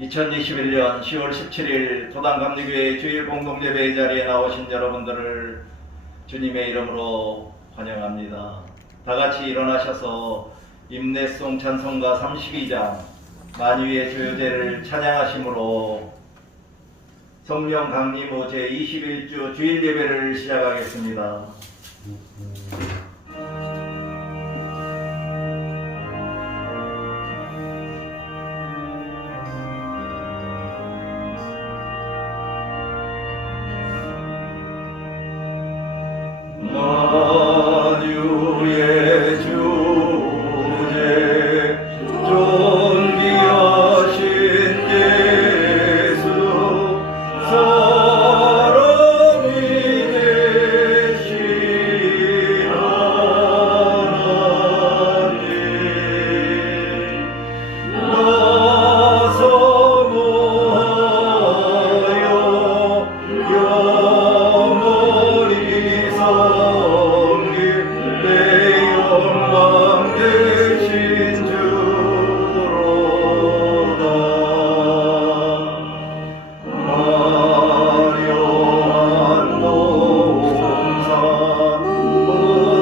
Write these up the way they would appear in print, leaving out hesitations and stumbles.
2021년 10월 17일 도당감리교회 주일 공동예배 자리에 나오신 여러분들을 주님의 이름으로 환영합니다. 다같이 일어나셔서 임내송 찬송가 32장 만유의 주요제를 찬양하심으로 성령 강림후 제21주 주일 예배를 시작하겠습니다. 만유의 주제 존귀하신 예수 사람이 되신 하나님 나서 모하여 영원히 섬길 내 영광 되신 주로다. 화려한 동산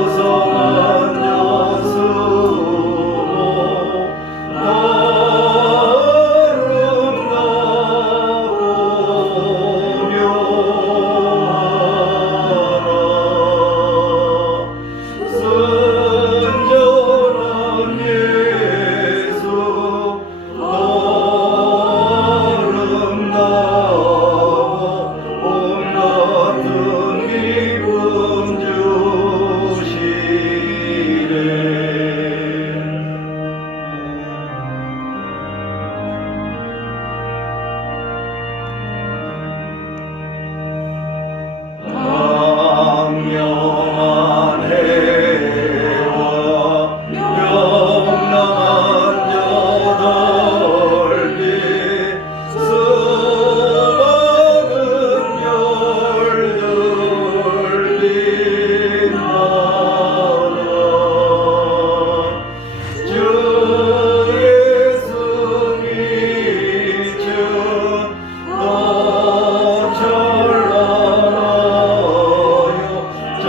무성한 여수로 아름답고 묘하라. 순전한 예수 아름다워 온 같은 기분 주시네. 광명한 해와 명랑한 여덟빛 수많은 별들 빛나라. 주 예수님 주 찬란하여 참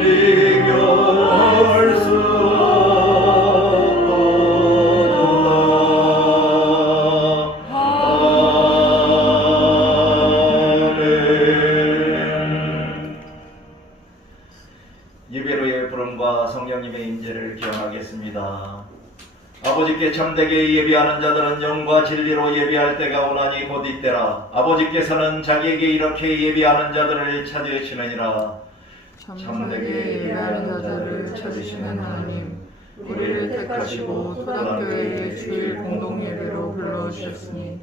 비교할 수 없도다. 아멘. 예배로의 부름과 성령님의 임재를 기원하겠습니다. 아버지께 참되게 예배하는 자들은 영과 진리로 예배할 때가 오나니 곧 이때라. 아버지께서는 자기에게 이렇게 예배하는 자들을 찾으시느니라. 참되게 예배하는 자들을 찾으시는 하나님, 우리를 택하시고 토당교회의 주일 공동예배로 불러주셨으니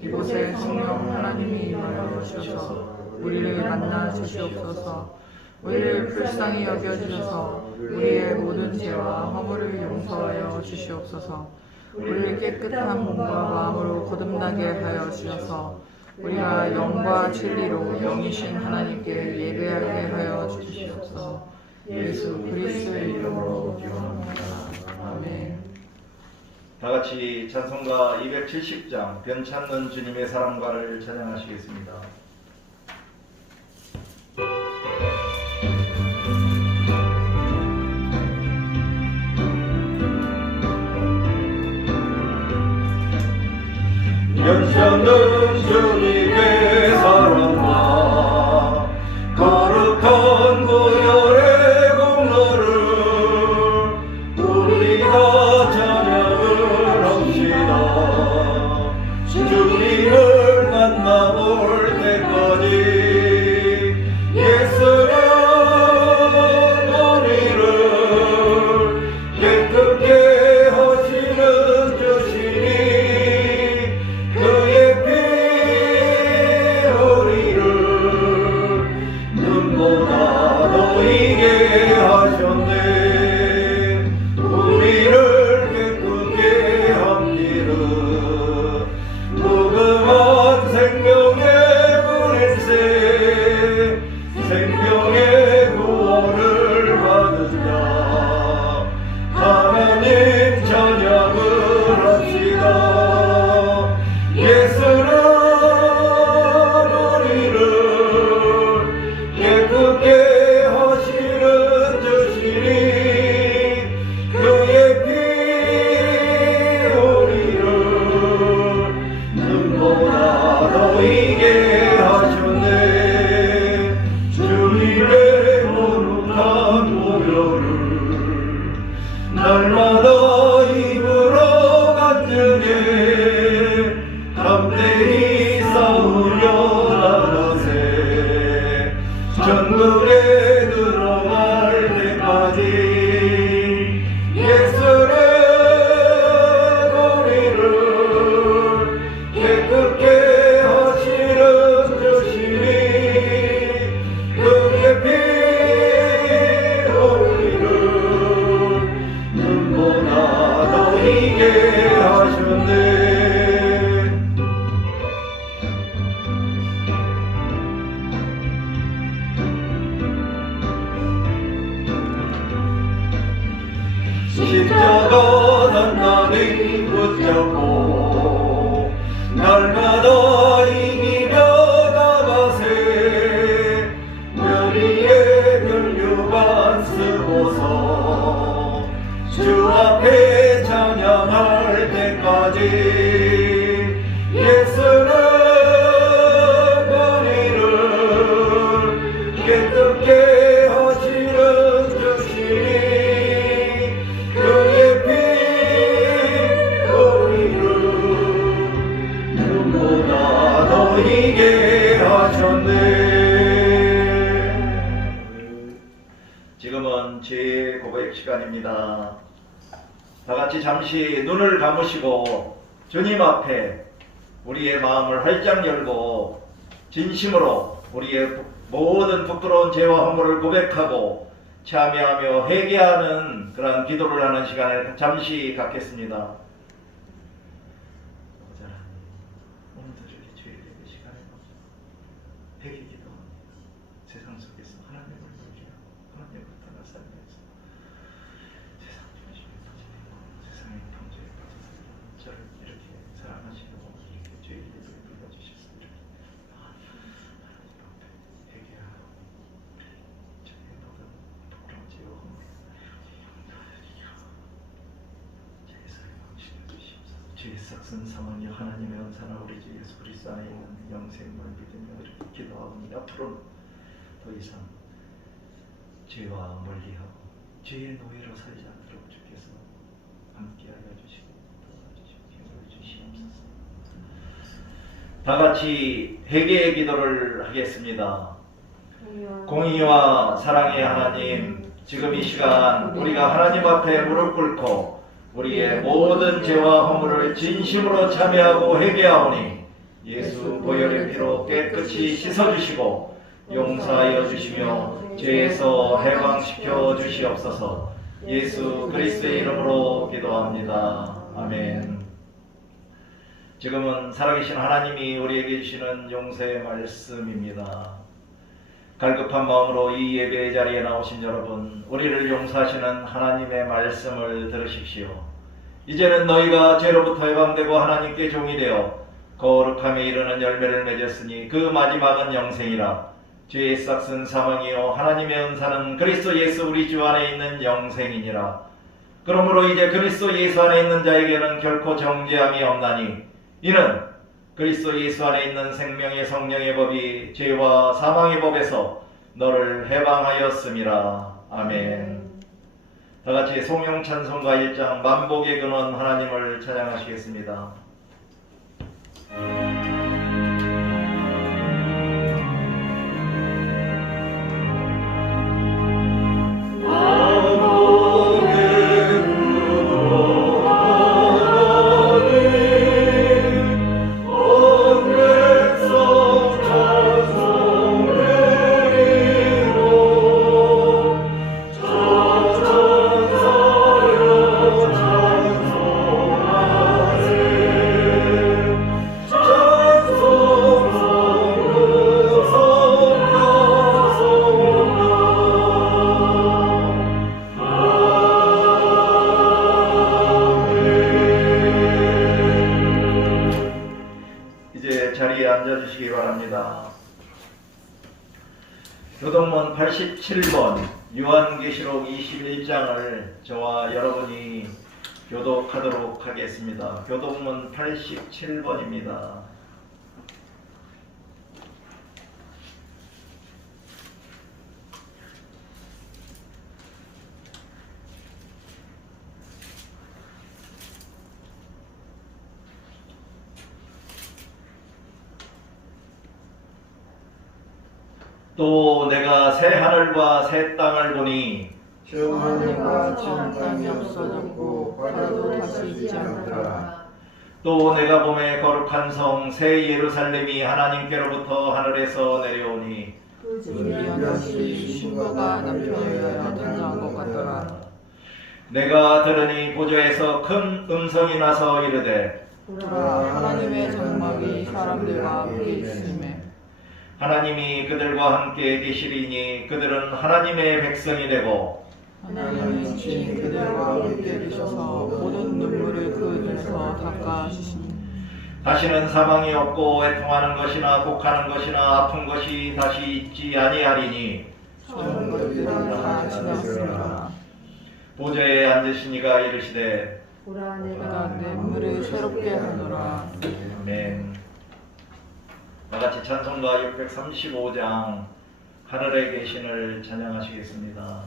이곳에 성령 하나님이 임하여 주셔서 우리를 만나 주시옵소서. 우리를 불쌍히 여겨주셔서 우리의 모든 죄와 허물을 용서하여 주시옵소서. 우리를 깨끗한 몸과 마음으로 거듭나게 하여 주셔서 우리가 영과 진리로 영이신 하나님께 예배하게 하여 주시옵소서. 예수 그리스도의 이름으로 기원합니다. 아멘. 다같이 찬송가 270장 변찮는 주님의 사랑과를 찬양하시겠습니다. 변찮는 주님의 사랑과 거룩한 구열의 공로를 우리가 찬양을 합시다. 주님을 만나볼 때까지 예수는 우리를 깨끗게 하시는 주시니 그의 피 날마다 입으로 간증해 담대히 싸우려 나가세 천국에 들어갈 때까지 예수의 거리를 깨끗게 하시는 주시니 그의 피 흘리는 눈보다 더 이게 하셨네. 십자가 단단히 붙잡고 날마다 이기며 나가세 멸의의 면류관 쓰고서 주 앞에 찬양할 때까지 예수는 거리를 깨끗게 하시는 주시니 그의 피 흘리는 눈보다 더 이게 하셨네. 지금은 제 고백 시간입니다. 다 같이 잠시 눈을 감으시고 주님 앞에 우리의 마음을 활짝 열고 진심으로 우리의 모든 부끄러운 죄와 허물을 고백하고 참여하며 회개하는 그러한 기도를 하는 시간을 잠시 갖겠습니다. 오늘도 저희 죄를 예배 시간에 회개 기도합니다. 세상 속에서 하나님을 모르며 하나님을 떠나 살면서 세상 중심에 빠지고 세상의 통제에 빠져서 저를 이렇게 사랑하시고 이렇게 죄의 예배를 불러주셨습니다. 하나님 앞에 회개하고 저의 모든 부끄러운 죄와 허물 죄의 사랑 지켜주시옵소서. 죄의 싹슨 사망이 하나님의 은사나 우리 주 예수 그리스도 안에 있는 영생을 믿으며 이렇게 기도하오니 앞으로는 더 이상 죄와 멀리하고 죄의 노예로 살지 않도록 주께서 함께하여 주시고 도와주시고 힘을 주시옵소서. 다 같이 회개의 기도를 하겠습니다. 공의와 사랑의 하나님, 지금 이 시간 우리가 하나님 앞에 무릎 꿇고 우리의 모든 죄와 허물을 진심으로 참여하고 회개하오니 예수 보혈의 피로 깨끗이 씻어주시고 용서하여 주시며 죄에서 해방시켜 주시옵소서. 예수 그리스도의 이름으로 기도합니다. 아멘. 지금은 살아계신 하나님이 우리에게 주시는 용서의 말씀입니다. 갈급한 마음으로 이 예배의 자리에 나오신 여러분, 우리를 용서하시는 하나님의 말씀을 들으십시오. 이제는 너희가 죄로부터 해방되고 하나님께 종이 되어 거룩함에 이르는 열매를 맺었으니 그 마지막은 영생이라. 죄의 싹슨 사망이요 하나님의 은사는 그리스도 예수 우리 주 안에 있는 영생이니라. 그러므로 이제 그리스도 예수 안에 있는 자에게는 결코 정죄함이 없나니 이는 그리스도 예수 안에 있는 생명의 성령의 법이 죄와 사망의 법에서 너를 해방하였음이라. 아멘. 다같이 송영 찬송가 1장 만복의 근원 하나님을 찬양하시겠습니다. 앉아주시기 바랍니다. 교동문 87번 요한계시록 21장을 저와 여러분이 교독하도록 하겠습니다. 교동문 87번입니다. 또 내가 새 하늘과 새 땅을 보니 주 하늘과 지은 땅이 없어졌고 바다도 다시 있지 않더라. 또 내가 봄에 거룩한 성 새 예루살렘이 하나님께로부터 하늘에서 내려오니 미리한 것이 신부가 남편을 위하여 등장한 것 같더라. 내가 들으니 보좌에서 큰 음성이 나서 이르되 보라, 하나님의 장막이 사람들과 함께 있음에 하나님이 그들과 함께 계시리니 그들은 하나님의 백성이 되고 하나님은 친히 그들과 함께 계셔서 모든 눈물을 그 눈에서 닦아주시니 다시는 사망이 없고 애통하는 것이나 곡하는 것이나 아픈 것이 다시 있지 아니하리니 좋은 것들은 다 지났으리라. 보좌에 앉으시니가 이르시되 보라 내가 내가 내 물을 새롭게 하노라. 아멘. 나같이 찬송가 635장 하늘에 계신을 찬양하시겠습니다.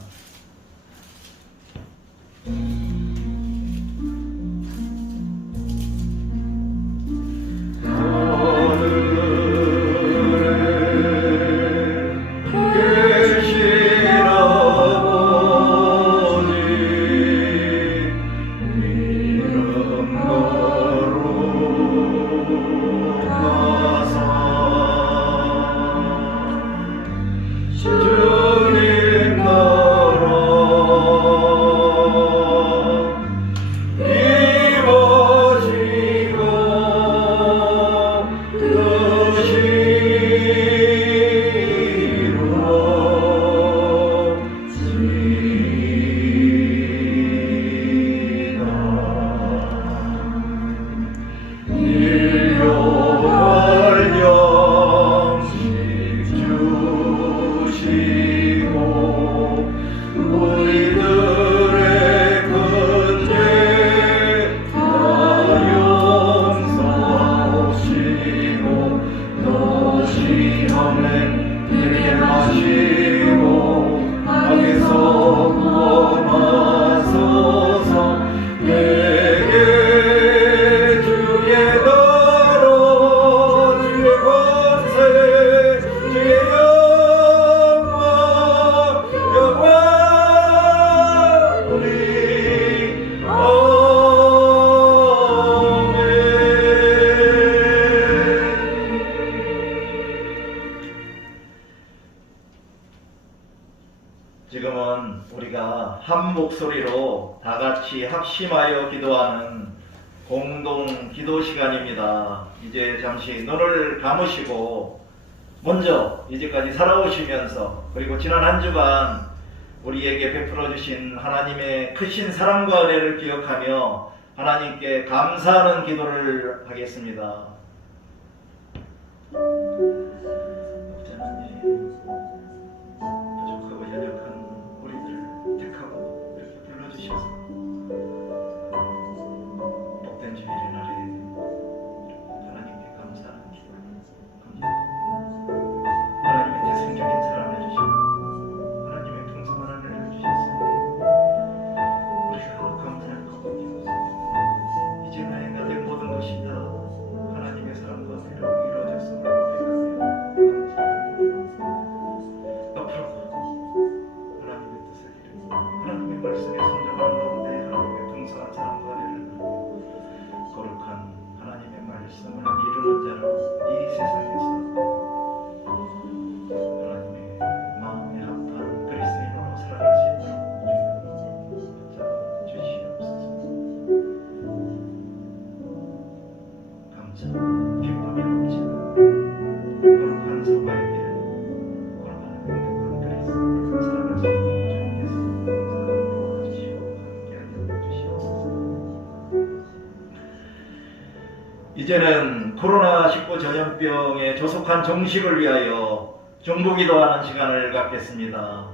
지금은 우리가 한 목소리로 다 같이 합심하여 기도하는 공동 기도 시간입니다. 이제 잠시 눈을 감으시고 먼저 이제까지 살아오시면서 그리고 지난 한 주간 우리에게 베풀어 주신 하나님의 크신 사랑과 은혜를 기억하며 하나님께 감사하는 기도를 하겠습니다. 아버지 하나님, 부족하고 연약한 우리들을 택하고 이렇게 불러주셔서 복된 주일의 날에 하나님께 감사하는 기도 감사합니다. 하나님의 태생적인 사랑을 주시고 하나님의 풍성한 은혜를 주셨습니다. 우리가 감사할 것 같아서 이제 나이가 된 모든 것이 다 하나님의 사랑과 은혜로 이루어졌음을 고백하며 감사합니다. 앞으로도 하나님의 뜻을 이루고 하나님의 말씀에 순종하는 가운데 하나님의 풍성한 사랑과 은혜를 거룩한 하나님의 말씀을 이루는 자로 이 세상에서 하나님의 마음에 합한 그리스도인으로 살아갈 수 있도록 주시옵소서. 감사, 기쁨이 넘치는 거룩한 사과의 길, 거룩한 행복한 그리스도인으로 살아갈 수 있도록 주님께서 도와주시고 함께하여 주시옵소서. 이제는 코로나19 전염병의 조속한 종식을 위하여 중보기도하는 시간을 갖겠습니다.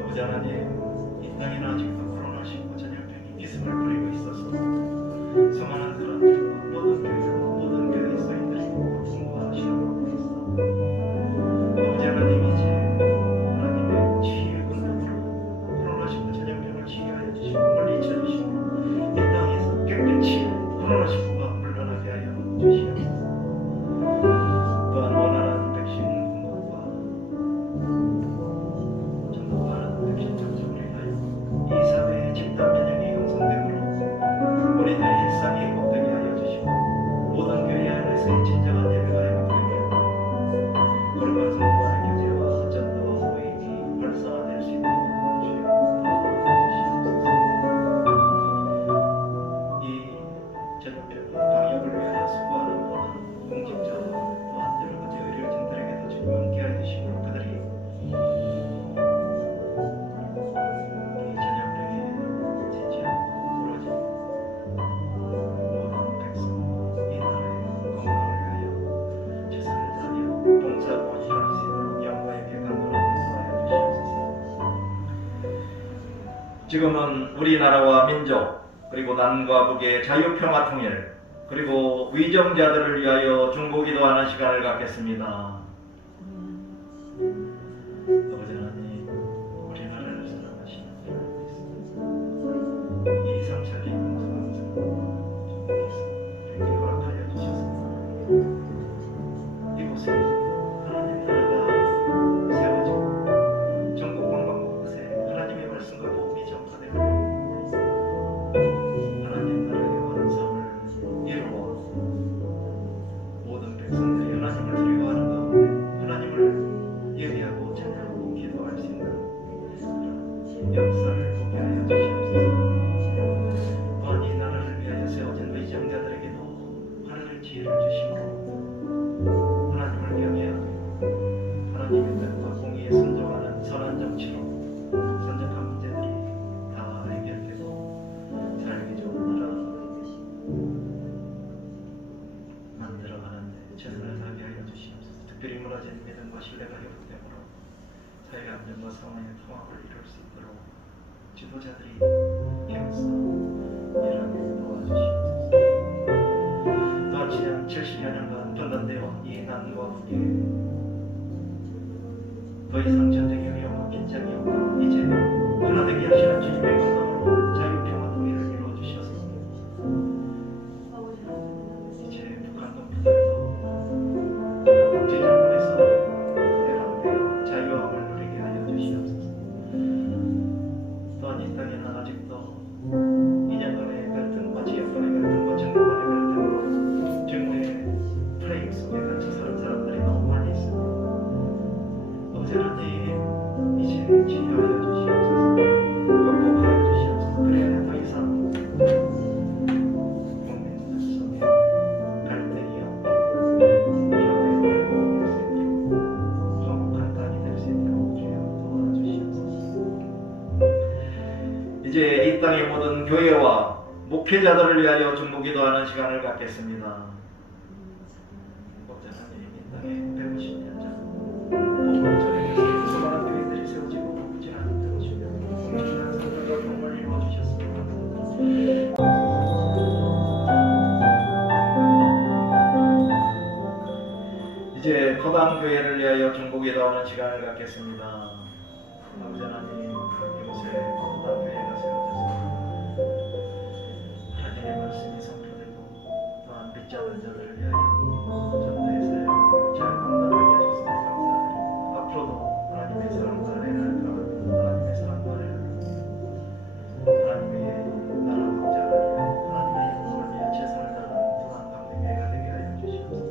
아버지 하나님, 이 땅에는 아직도 코로나19 전염병이 기승을 부리고 있어서 수많은 사람들과 모든 교회 성인들이 고통과 시험하고 있어. 아버지 하나님, 이제 하나님의 치유의 권능으로 코로나19 전염병을 치유하여 주시고 물리쳐 주시고 이 땅에서 깨끗이 코로나19가 물러나게 하여 주시옵소서. 또한 원활한 백신 지금은 우리나라와 민족 그리고 남과 북의 자유평화 통일 그리고 위정자들을 위하여 중보기도하는 시간을 갖겠습니다. 아버지 하나님, 우리나라를 사랑하시는 하나님, 이 상처를 용서하면서 우리에게 허락하여 주셨습니다. 이곳에 하나님 나라가 세워지고 전국 방방 곳에 하나님의 말씀과 복음이 전파되고 하나님 나라의 완성을 이루어 모든 백성들이 하나님을 두려워하는 가운데 하나님을 예배하고 찬양하고 기도할 수 있는 그런 역사를 보게 하여 주시옵소서. 또한 이 나라를 위하여 세워진 의정자들에게도 하늘의 지혜를 주시고 하나님을 경외하며 하나님의 뜻과 공의에 순종하는 선한 정치로 선적한 문제들이 다 해결되고 살기 좋은 나라 만들어가는데 최선을 다하게 하여 주시옵소서. 특별히 무너진 믿음과 신뢰가 회복되므로 사회의 안정과 상황의 통합을 이룰 수 있도록 지도자들이 힘써 일하게 도와주시옵소서. 또한 지난 70여 년간 분단되어 온 이 남과 북에 더 이상 전쟁의 위험과 긴장이 없고 이제 하나 되게 하시는 주님의 공동으로 자유평화 통일을 이루어 주셔서 이제 북한 동포들도 독재정권에서 해방되어 자유함을 누리게 하여 주시옵소서. 또한 이 땅에는 아직도 이념 간의 갈등과 지역 간의 갈등과 정부 간의 갈등으로 정부의 프레임 속에 갇혀 사는 사람들이 너무 많이 있습니다. 아버지 하나님, 이제 치료하여 주시옵소서. 극복하여 주시옵소서. 그래야 더 이상 국민들 속에 갈등이 없게 평화의 땅이 될 수 있도록 화목한 땅이 될 수 있도록 주여 도와주시옵소서. 이제 이 땅의 모든 교회와 목회자들을 위하여 중보기도하는 시간을 갖겠습니다. 목자님, 이 땅에 150년 전 수많은 교회들이 세워지고 부진하는 들어주며 공신한 성도가 병을 이루어 주셨습니다. 이제 거당 교회를 위하여 중보기도하는 시간을 갖겠습니다. 아버지 하나님, 이곳에 거당 교회가 세워져서 하나님의 말씀이 선포되고 또한 믿자는 자들을 위하여 전도의 사역을 잘 감당하게 하셨으니 감사드립니다. 앞으로도 하나님의 사랑과 은혜를 가르치고 하나님의 사랑과 은혜를 하나님의 나라 왕자를 위해 하나님의 영광을 위해 최선을 다하는 또한 강대교회가 되게 하여 주시옵소서.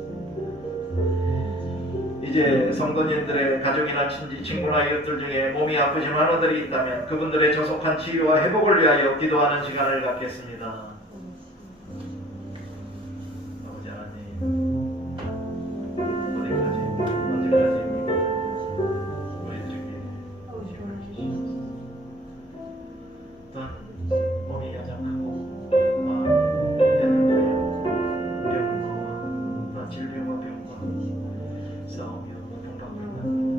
이제 성도님들의 가족이나 친지, 친구나 이웃들 중에 몸이 아프신 환우들이 있다면 그분들의 조속한 치유와 회복을 위하여 기도하는 시간을 갖겠습니다. 아버지 하나님, 어디까지, 언제까지입니까? 우리들에게 힘을 주시옵소서. 또한 몸이 연약하고 마음이 연약하여 병과 또한 질병과 병과 싸우며 고통받고 있는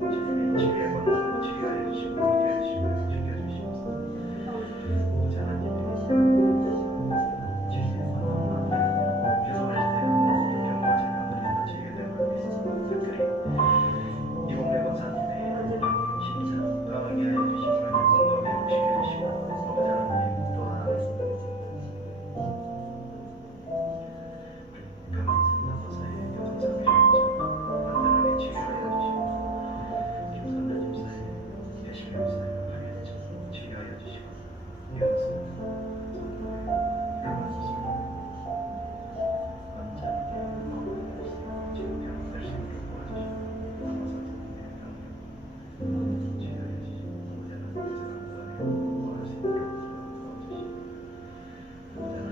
주님의 치유의 권능으로 치유하여 주시고 함께해 주시고 지켜주시옵소서. 아버지 하나님의 치유의 권능만 계속할 때 모든 병과 질병들이 다 치유게 되고 있습니다. 특별히 이봉래 권사님의 심장 강하게 하여 주시고 건강에 회복시켜 주시고 아버지 하나님 또한 강민선 남도사의 교통사고에 안전하게 치유하여 주시고 김선자 집사의 예심 집사의 발견처 치유하여 주시고 이것은 일반소설로 완전하게 치유될 수 있도록 도와주시고 남아선의 치유하여 주시고 모자란 사랑과 행복을 수 있도록 도와주시고 모자란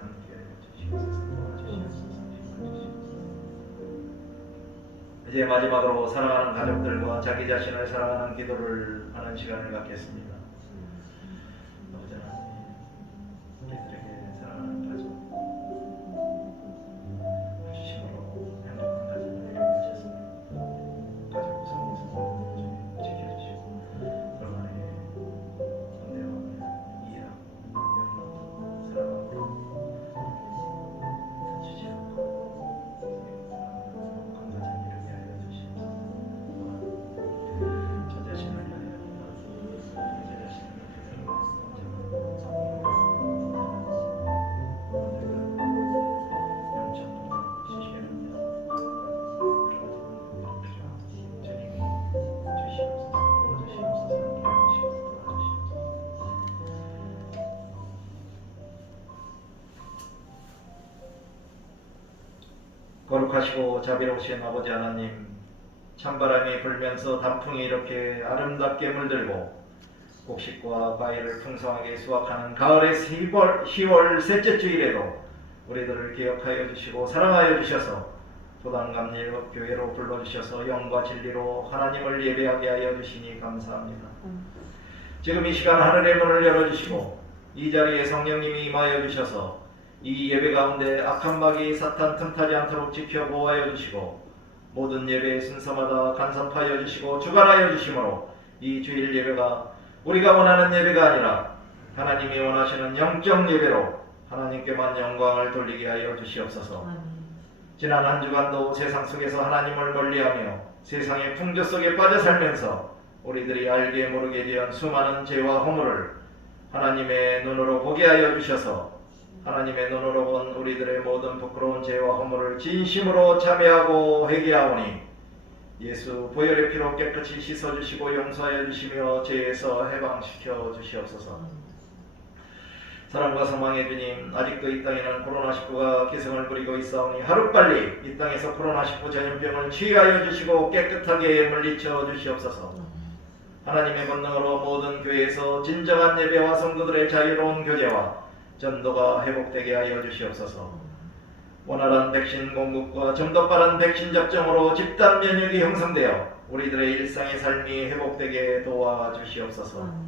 함께하여 주시옵소서. 도와주시옵소서. 힘을 주시옵소서. 이제 마지막으로 사랑하는 가족들과 자기 자신을 사랑하는 기도를 하는 시간을 갖겠습니다. 아버지 하나님, 우리들에게 사랑하는 가족 주심으로 행복한 가정을 이루게 하셨습니다. 가족 구성에서 지켜주시고 거룩하시고 자비로우신 아버지 하나님, 찬바람이 불면서 단풍이 이렇게 아름답게 물들고 곡식과 과일을 풍성하게 수확하는 가을의 10월 셋째 주일에도 우리들을 기억하여 주시고 사랑하여 주셔서 도당감리교회로 불러주셔서 영과 진리로 하나님을 예배하게 하여 주시니 감사합니다. 지금 이 시간 하늘의 문을 열어주시고 이 자리에 성령님이 임하여 주셔서 이 예배 가운데 악한 마귀 사탄 틈타지 않도록 지켜 보호하여 주시고 모든 예배의 순서마다 간섭하여 주시고 주관하여 주심으로 이 주일 예배가 우리가 원하는 예배가 아니라 하나님이 원하시는 영적 예배로 하나님께만 영광을 돌리게 하여 주시옵소서. 지난 한 주간도 세상 속에서 하나님을 멀리하며 세상의 풍조 속에 빠져 살면서 우리들이 알게 모르게 지은 수많은 죄와 허물을 하나님의 눈으로 보게 하여 주셔서 하나님의 눈으로 본 우리들의 모든 부끄러운 죄와 허물을 진심으로 참회하고 회개하오니 예수 보혈의 피로 깨끗이 씻어주시고 용서해 주시며 죄에서 해방시켜 주시옵소서. 사랑과 사망의 주님, 아직도 이 땅에는 코로나19가 기승을 부리고 있사오니 하루빨리 이 땅에서 코로나19 전염병을 치유하여 주시고 깨끗하게 물리쳐 주시옵소서. 하나님의 권능으로 모든 교회에서 진정한 예배와 성도들의 자유로운 교제와 전도가 회복되게 하여 주시옵소서. 원활한 백신 공급과 좀 더 빠른 백신 접종으로 집단 면역이 형성되어 우리들의 일상의 삶이 회복되게 도와주시옵소서.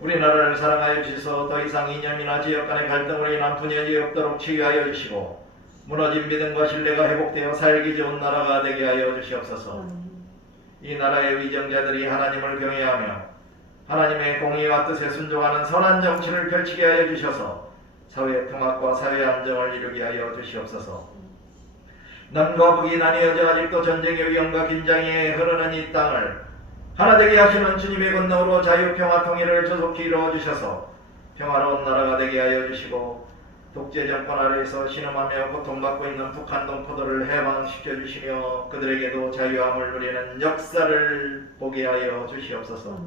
우리나라를 사랑하여 주셔서 더 이상 이념이나 지역 간의 갈등으로 인한 분열이 없도록 치유하여 주시고 무너진 믿음과 신뢰가 회복되어 살기 좋은 나라가 되게 하여 주시옵소서. 이 나라의 위정자들이 하나님을 경외하며 하나님의 공의와 뜻에 순종하는 선한 정치를 펼치게 하여 주셔서 사회 통합과 사회 안정을 이루게 하여 주시옵소서. 남과 북이 나뉘어져 아직도 전쟁의 위험과 긴장이 흐르는 이 땅을 하나 되게 하시는 주님의 권능으로 자유, 평화, 통일을 조속히 이루어 주셔서 평화로운 나라가 되게 하여 주시고 독재 정권 아래에서 신음하며 고통받고 있는 북한 동포들을 해방시켜 주시며 그들에게도 자유함을 누리는 역사를 보게 하여 주시옵소서.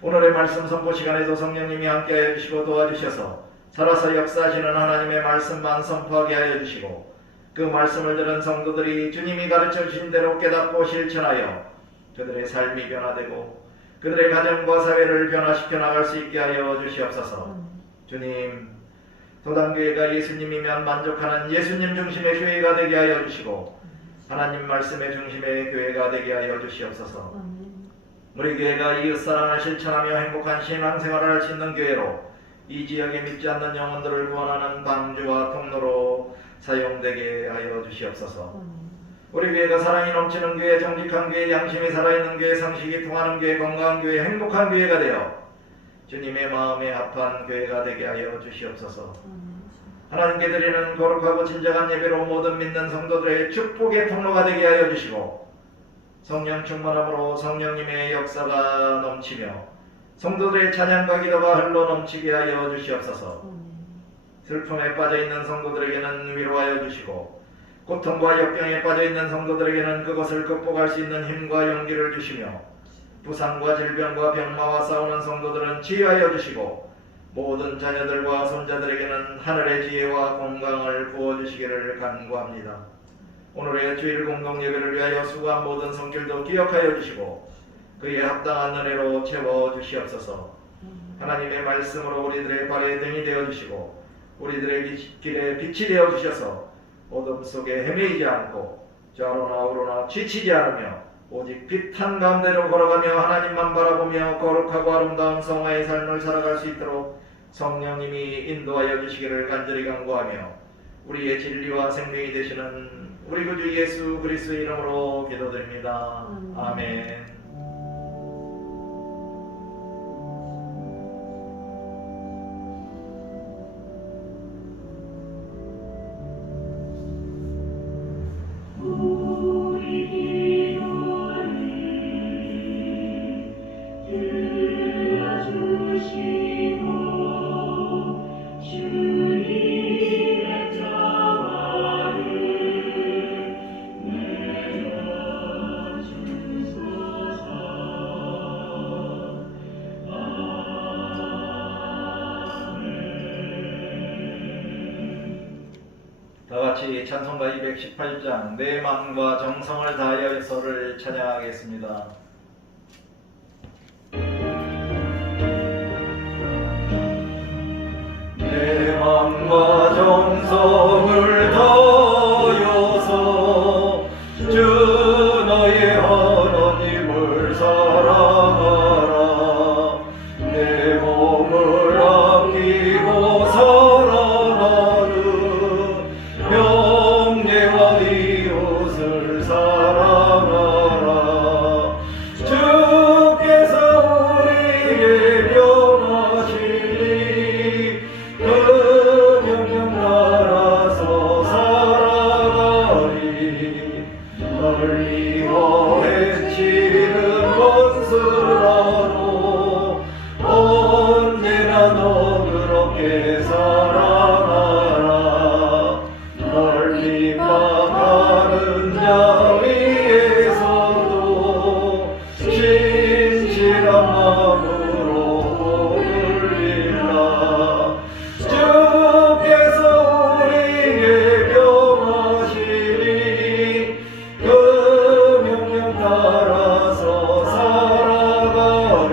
오늘의 말씀 선포 시간에도 성령님이 함께하여 주시고 도와주셔서 살아서 역사하시는 하나님의 말씀만 선포하게 하여 주시고 그 말씀을 들은 성도들이 주님이 가르쳐 주신 대로 깨닫고 실천하여 그들의 삶이 변화되고 그들의 가정과 사회를 변화시켜 나갈 수 있게 하여 주시옵소서. 주님, 도당교회가 예수님이면 만족하는 예수님 중심의 교회가 되게 하여 주시고 하나님 말씀의 중심의 교회가 되게 하여 주시옵소서. 우리 교회가 이웃사랑을 실천하며 행복한 신앙생활을 할 수 있는 교회로 이 지역에 믿지 않는 영혼들을 구원하는 방주와 통로로 사용되게 하여 주시옵소서. 우리 교회가 사랑이 넘치는 교회, 정직한 교회, 양심이 살아있는 교회, 상식이 통하는 교회, 건강한 교회, 행복한 교회가 되어 주님의 마음에 합한 교회가 되게 하여 주시옵소서. 하나님께 드리는 거룩하고 진정한 예배로 모든 믿는 성도들의 축복의 통로가 되게 하여 주시고 성령 충만함으로 성령님의 역사가 넘치며 성도들의 찬양과 기도가 흘러 넘치게 하여 주시옵소서. 슬픔에 빠져있는 성도들에게는 위로하여 주시고 고통과 역경에 빠져있는 성도들에게는 그것을 극복할 수 있는 힘과 용기를 주시며 부상과 질병과 병마와 싸우는 성도들은 치유하여 주시고 모든 자녀들과 손자들에게는 하늘의 지혜와 건강을 부어주시기를 간구합니다. 오늘의 주일 공동예배를 위하여 수고한 모든 성길도 기억하여 주시고 그에 합당한 은혜로 채워주시옵소서. 하나님의 말씀으로 우리들의 발에 등이 되어주시고 우리들의 길에 빛이 되어주셔서 어둠 속에 헤매이지 않고 좌로나 우로나 지치지 않으며 오직 빛 한가운데로 걸어가며 하나님만 바라보며 거룩하고 아름다운 성화의 삶을 살아갈 수 있도록 성령님이 인도하여 주시기를 간절히 간구하며 우리의 진리와 생명이 되시는 우리 구주 예수 그리스도 이름으로 기도드립니다. 아멘. 같이 찬송가 218장 내 마음과 정성을 다하여서를 찬양하겠습니다. 내 마음과 정성을 다하여서 주 너의 하나님을 사랑하라. 내 몸을 아끼고 사랑하는 형제와 이웃을 사랑하라. 주께서 우리에게 명하시니 그 명령 따라서 살아가리. 널리고 해치는 원수라도 언제나 너 그렇게 사랑하라. 널 핍박하는 자 위에서도 진실한 마음으로 복을 빌라. 주께서 우리에게 명하시니 그 명령 따라서 살아가리.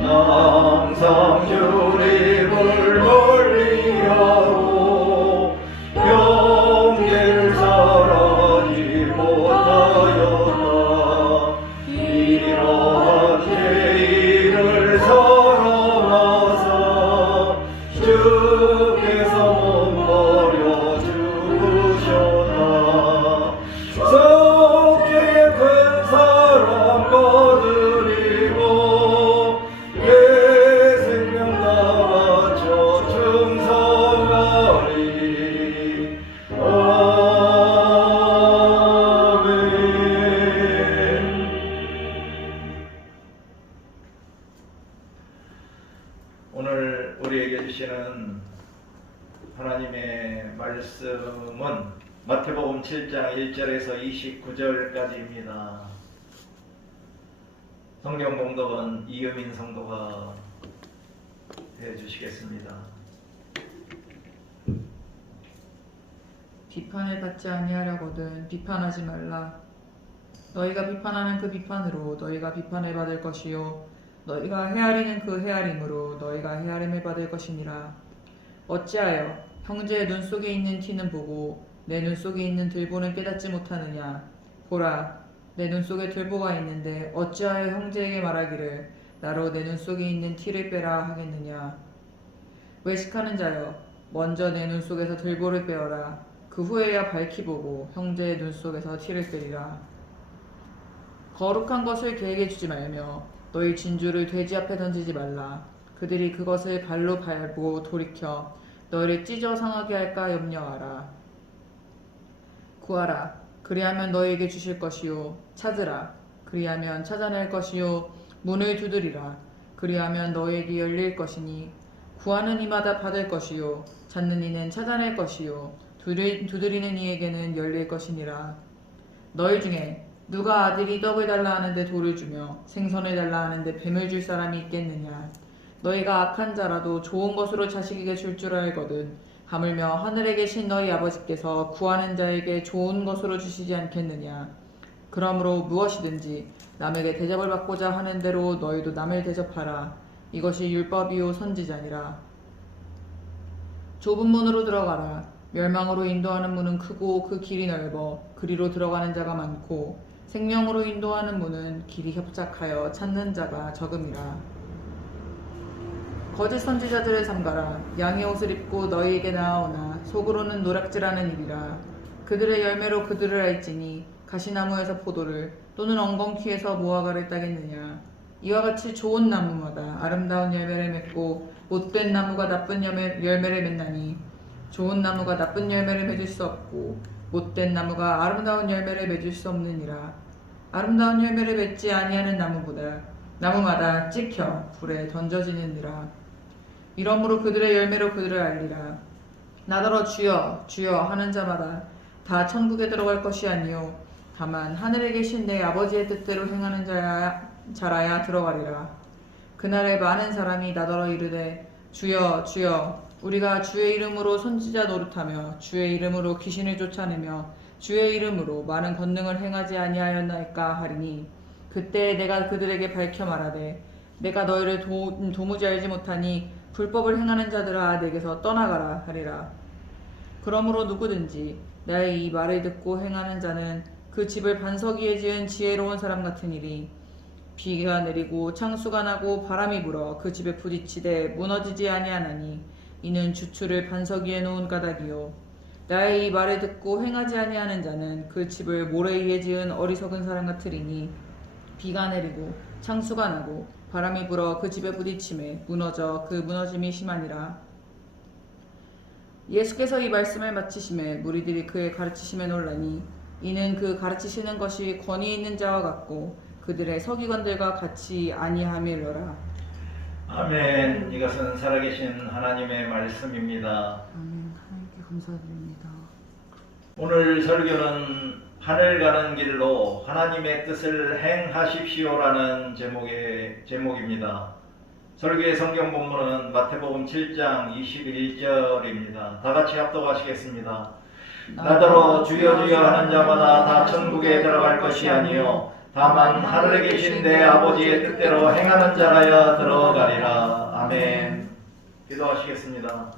항상 주님을 멀리하고 형제를 사랑하지 못하였다. 이러한 죄인을 사랑하사 주께서 못 버려 죽으셨다. 속죄의 큰 사랑 받으리고 내 생명 다 바쳐 충성하리. 아멘. 오늘 우리에게 주시는 하나님의 말씀은 마태복음 7장 1절에서 29절까지입니다. 성경 봉독은 이유민 성도가 해주시겠습니다. 비판을 받지 아니하려거든 비판하지 말라. 너희가 비판하는 그 비판으로 너희가 비판을 받을 것이요 너희가 헤아리는 그 헤아림으로 너희가 헤아림을 받을 것이니라. 어찌하여 형제의 눈 속에 있는 티는 보고 내 눈 속에 있는 들보는 깨닫지 못하느냐. 보라, 내 눈 속에 들보가 있는데 어찌하여 형제에게 말하기를 나로 내 눈 속에 있는 티를 빼라 하겠느냐. 외식하는 자여, 먼저 내 눈 속에서 들보를 빼어라. 그 후에야 밝히 보고 형제의 눈 속에서 티를 빼리라. 거룩한 것을 개에게 주지 말며 너희 진주를 돼지 앞에 던지지 말라. 그들이 그것을 발로 밟고 돌이켜 너희를 찢어 상하게 할까 염려하라. 구하라, 그리하면 너희에게 주실 것이요. 찾으라, 그리하면 찾아낼 것이요. 문을 두드리라, 그리하면 너희에게 열릴 것이니 구하는 이마다 받을 것이요. 찾는 이는 찾아낼 것이요. 두드리는 이에게는 열릴 것이니라. 너희 중에 누가 아들이 떡을 달라 하는데 돌을 주며 생선을 달라 하는데 뱀을 줄 사람이 있겠느냐. 너희가 악한 자라도 좋은 것으로 자식에게 줄 알거든 하물며 하늘에 계신 너희 아버지께서 구하는 자에게 좋은 것으로 주시지 않겠느냐. 그러므로 무엇이든지 남에게 대접을 받고자 하는 대로 너희도 남을 대접하라. 이것이 율법이요 선지자니라. 좁은 문으로 들어가라. 멸망으로 인도하는 문은 크고 그 길이 넓어 그리로 들어가는 자가 많고 생명으로 인도하는 문은 길이 협착하여 찾는 자가 적음이라. 거짓 선지자들을 삼가라. 양의 옷을 입고 너희에게 나아오나 속으로는 노략질하는 일이라. 그들의 열매로 그들을 알지니 가시나무에서 포도를 또는 엉겅퀴에서 무화과를 따겠느냐. 이와 같이 좋은 나무마다 아름다운 열매를 맺고 못된 나무가 나쁜 열매를 맺나니 좋은 나무가 나쁜 열매를 맺을 수 없고 못된 나무가 아름다운 열매를 맺을 수 없느니라. 아름다운 열매를 맺지 아니하는 나무마다 찍혀 불에 던져지느니라. 이러므로 그들의 열매로 그들을 알리라. 나더러 주여 주여 하는 자마다 다 천국에 들어갈 것이 아니요 다만 하늘에 계신 내 아버지의 뜻대로 행하는 자라야 들어가리라. 그날에 많은 사람이 나더러 이르되 주여 주여 우리가 주의 이름으로 선지자 노릇하며 주의 이름으로 귀신을 쫓아내며 주의 이름으로 많은 권능을 행하지 아니하였나이까 하리니 그때 내가 그들에게 밝혀 말하되 내가 너희를 도무지 알지 못하니 불법을 행하는 자들아 내게서 떠나가라 하리라. 그러므로 누구든지 나의 이 말을 듣고 행하는 자는 그 집을 반석 위에 지은 지혜로운 사람 같으니리. 비가 내리고 창수가 나고 바람이 불어 그 집에 부딪히되 무너지지 아니하나니 이는 주추를 반석 위에 놓은 까닭이요. 나의 이 말을 듣고 행하지 아니하는 자는 그 집을 모래 위에 지은 어리석은 사람 같으리니 비가 내리고 창수가 나고 바람이 불어 그 집에 부딪힘에 무너져 그 무너짐이 심하니라. 예수께서 이 말씀을 마치심에 무리들이 그의 가르치심에 놀라니 이는 그 가르치시는 것이 권위 있는 자와 같고 그들의 서기관들과 같이 아니함일러라. 아멘. 이것은 살아계신 하나님의 말씀입니다. 아멘. 하나님께 감사드립니다. 오늘 설교는 하늘 가는 길로 하나님의 뜻을 행하십시오라는 제목입니다. 설교의 성경 본문은 마태복음 7장 21절입니다. 다 같이 합독하시겠습니다. 나더러 주여 주여 하는 자마다 다 천국에 들어갈 것이 아니요 다만 하늘에 계신 내 아버지의 뜻대로 행하는 자라야 들어가리라. 아멘. 기도하시겠습니다.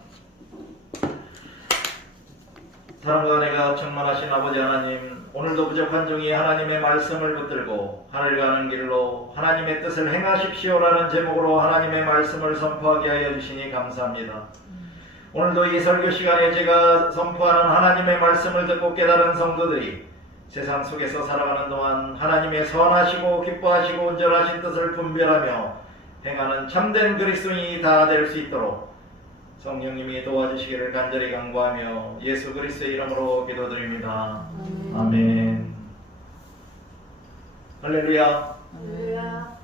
사랑과 은혜가 충만하신 아버지 하나님, 오늘도 부족한 종이 하나님의 말씀을 붙들고 하늘 가는 길로 하나님의 뜻을 행하십시오라는 제목으로 하나님의 말씀을 선포하게 하여 주시니 감사합니다. 오늘도 이 설교 시간에 제가 선포하는 하나님의 말씀을 듣고 깨달은 성도들이 세상 속에서 살아가는 동안 하나님의 선하시고 기뻐하시고 온전하신 뜻을 분별하며 행하는 참된 그리스도인이 다 될 수 있도록 성령님이 도와주시기를 간절히 간구하며 예수 그리스도의 이름으로 기도드립니다. 아멘. 할렐루야. 할렐루야.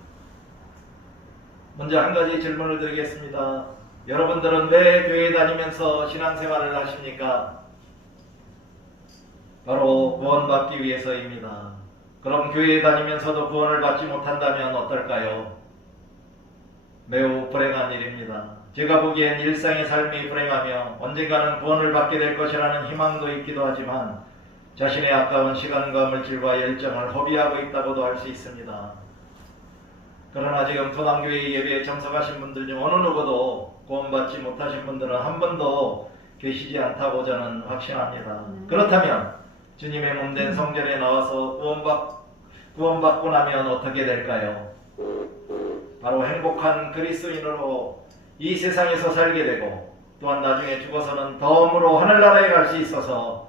먼저 한 가지 질문을 드리겠습니다. 여러분들은 왜 교회 다니면서 신앙생활을 하십니까? 바로 구원받기 위해서입니다. 그럼 교회 다니면서도 구원을 받지 못한다면 어떨까요? 매우 불행한 일입니다. 제가 보기엔 일상의 삶이 불행하며 언젠가는 구원을 받게 될 것이라는 희망도 있기도 하지만 자신의 아까운 시간과 물질과 열정을 허비하고 있다고도 할 수 있습니다. 그러나 지금 토남교회 예배에 참석하신 분들 중 어느 누구도 구원받지 못하신 분들은 한 분도 계시지 않다고 저는 확신합니다. 그렇다면 주님의 몸된 성전에 나와서 구원받고 나면 어떻게 될까요? 바로 행복한 그리스도인으로 이 세상에서 살게 되고 또한 나중에 죽어서는 덤으로 하늘나라에 갈 수 있어서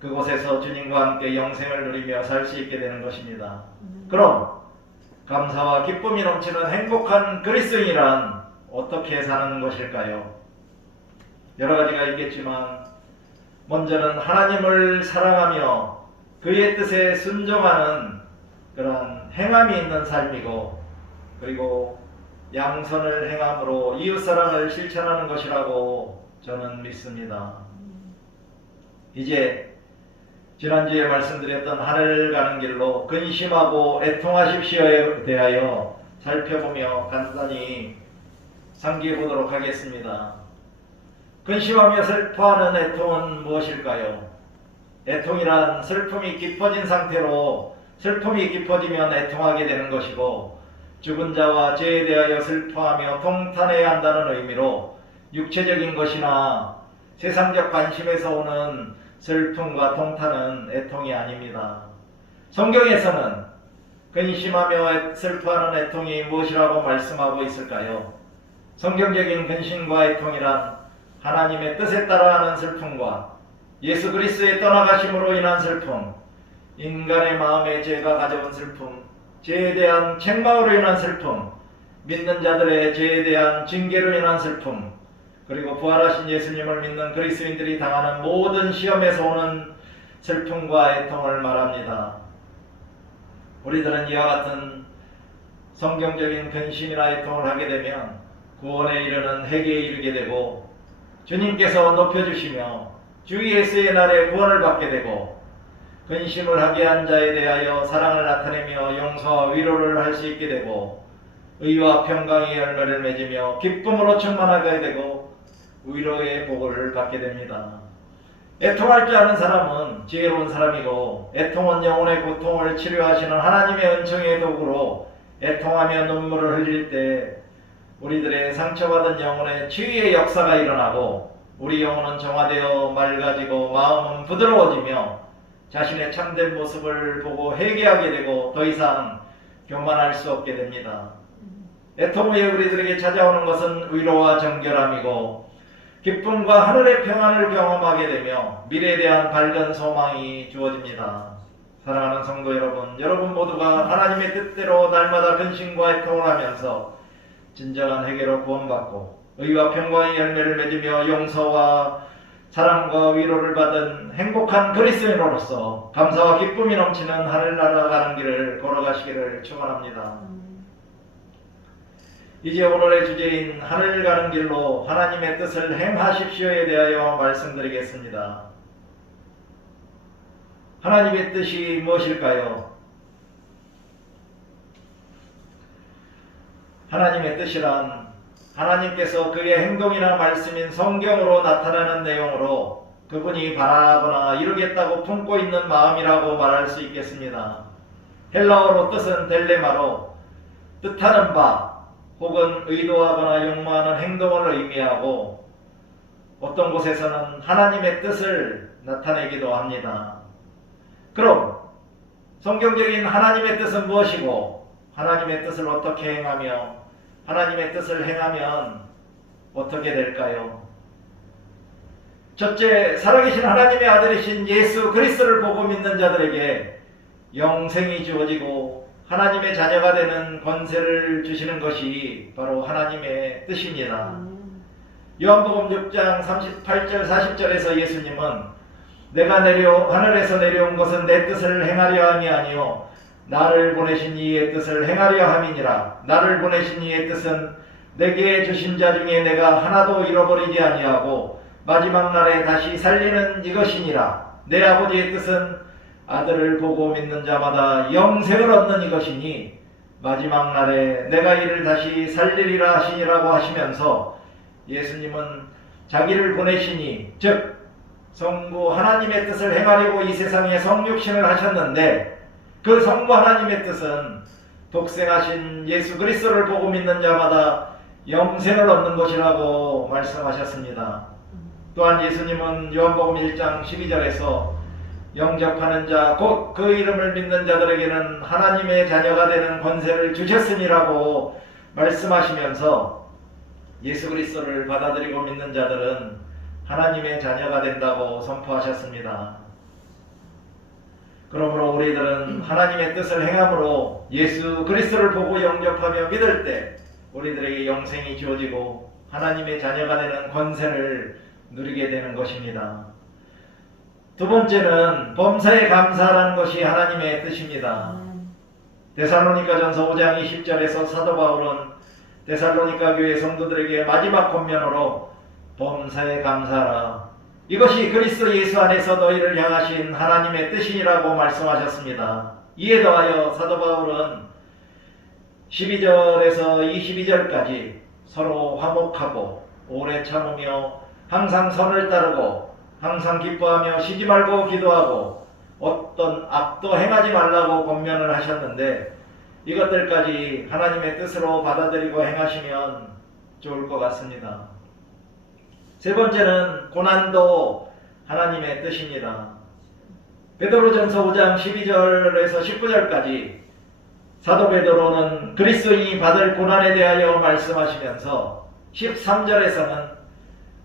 그곳에서 주님과 함께 영생을 누리며 살 수 있게 되는 것입니다. 그럼 감사와 기쁨이 넘치는 행복한 그리스도인이란 어떻게 사는 것일까요? 여러 가지가 있겠지만 먼저는 하나님을 사랑하며 그의 뜻에 순종하는 그러한 행함이 있는 삶이고 그리고 양선을 행함으로 이웃사랑을 실천하는 것이라고 저는 믿습니다. 이제 지난주에 말씀드렸던 하늘 가는 길로 근심하고 애통하십시오에 대하여 살펴보며 간단히 상기해 보도록 하겠습니다. 근심하며 슬퍼하는 애통은 무엇일까요? 애통이란 슬픔이 깊어진 상태로 슬픔이 깊어지면 애통하게 되는 것이고 죽은 자와 죄에 대하여 슬퍼하며 통탄해야 한다는 의미로 육체적인 것이나 세상적 관심에서 오는 슬픔과 통탄은 애통이 아닙니다. 성경에서는 근심하며 슬퍼하는 애통이 무엇이라고 말씀하고 있을까요? 성경적인 근심과 애통이란 하나님의 뜻에 따라 하는 슬픔과 예수 그리스도의 떠나가심으로 인한 슬픔, 인간의 마음의 죄가 가져온 슬픔, 죄에 대한 책망으로 인한 슬픔, 믿는 자들의 죄에 대한 징계로 인한 슬픔, 그리고 부활하신 예수님을 믿는 그리스도인들이 당하는 모든 시험에서 오는 슬픔과 애통을 말합니다. 우리들은 이와 같은 성경적인 근심이나 애통을 하게 되면 구원에 이르는 회개에 이르게 되고 주님께서 높여주시며 주 예수의 날에 구원을 받게 되고 근심을 하게 한 자에 대하여 사랑을 나타내며 용서와 위로를 할 수 있게 되고 의와 평강의 열매를 맺으며 기쁨으로 충만하게 되고 위로의 복을 받게 됩니다. 애통할 줄 아는 사람은 지혜로운 사람이고 애통은 영혼의 고통을 치료하시는 하나님의 은총의 도구로 애통하며 눈물을 흘릴 때 우리들의 상처받은 영혼의 치유의 역사가 일어나고 우리 영혼은 정화되어 맑아지고 마음은 부드러워지며 자신의 참된 모습을 보고 회개하게 되고 더 이상 교만할 수 없게 됩니다. 애통 후에 우리들에게 찾아오는 것은 위로와 정결함이고 기쁨과 하늘의 평안을 경험하게 되며 미래에 대한 밝은 소망이 주어집니다. 사랑하는 성도 여러분, 여러분 모두가 하나님의 뜻대로 날마다 근심과 애통을 하면서 진정한 회개로 구원받고 의와 평강의 열매를 맺으며 용서와 사랑과 위로를 받은 행복한 그리스도인으로서 감사와 기쁨이 넘치는 하늘나라 가는 길을 걸어가시기를 축원합니다. 이제 오늘의 주제인 하늘 가는 길로 하나님의 뜻을 행하십시오에 대하여 말씀드리겠습니다. 하나님의 뜻이 무엇일까요? 하나님의 뜻이란 하나님께서 그의 행동이나 말씀인 성경으로 나타나는 내용으로 그분이 바라거나 이루겠다고 품고 있는 마음이라고 말할 수 있겠습니다. 헬라어로 뜻은 델레마로 뜻하는 바 혹은 의도하거나 욕망하는 행동을 의미하고 어떤 곳에서는 하나님의 뜻을 나타내기도 합니다. 그럼 성경적인 하나님의 뜻은 무엇이고 하나님의 뜻을 어떻게 행하며 하나님의 뜻을 행하면 어떻게 될까요? 첫째, 살아계신 하나님의 아들이신 예수 그리스도를 보고 믿는 자들에게 영생이 주어지고 하나님의 자녀가 되는 권세를 주시는 것이 바로 하나님의 뜻입니다. 요한복음 6장 38절 40절에서 예수님은 내가 하늘에서 내려온 것은 내 뜻을 행하려 함이 아니요 나를 보내신 이의 뜻을 행하려 함이니라. 나를 보내신 이의 뜻은 내게 주신 자 중에 내가 하나도 잃어버리지 아니하고 마지막 날에 다시 살리는 이것이니라. 내 아버지의 뜻은 아들을 보고 믿는 자마다 영생을 얻는 이것이니 마지막 날에 내가 이를 다시 살리리라 하시니라고 하시면서 예수님은 자기를 보내시니 즉 성부 하나님의 뜻을 행하려고 이 세상에 성육신을 하셨는데 그 성부 하나님의 뜻은 독생하신 예수 그리스도를 보고 믿는 자마다 영생을 얻는 것이라고 말씀하셨습니다. 또한 예수님은 요한복음 1장 12절에서 영접하는 자 곧 그 이름을 믿는 자들에게는 하나님의 자녀가 되는 권세를 주셨으니라고 말씀하시면서 예수 그리스도를 받아들이고 믿는 자들은 하나님의 자녀가 된다고 선포하셨습니다. 그러므로 우리들은 하나님의 뜻을 행함으로 예수 그리스도를 보고 영접하며 믿을 때 우리들에게 영생이 주어지고 하나님의 자녀가 되는 권세를 누리게 되는 것입니다. 두 번째는 범사에 감사하라는 것이 하나님의 뜻입니다. 데살로니가전서 5장 20절에서 사도 바울은 데살로니가 교회 성도들에게 마지막 권면으로 범사에 감사하라. 이것이 그리스도 예수 안에서 너희를 향하신 하나님의 뜻이라고 말씀하셨습니다. 이에 더하여 사도 바울은 12절에서 22절까지 서로 화목하고 오래 참으며 항상 선을 따르고 항상 기뻐하며 쉬지 말고 기도하고 어떤 악도 행하지 말라고 권면을 하셨는데 이것들까지 하나님의 뜻으로 받아들이고 행하시면 좋을 것 같습니다. 세 번째는 고난도 하나님의 뜻입니다. 베드로전서 5장 12절에서 19절까지 사도 베드로는 그리스도인이 받을 고난에 대하여 말씀하시면서 13절에서는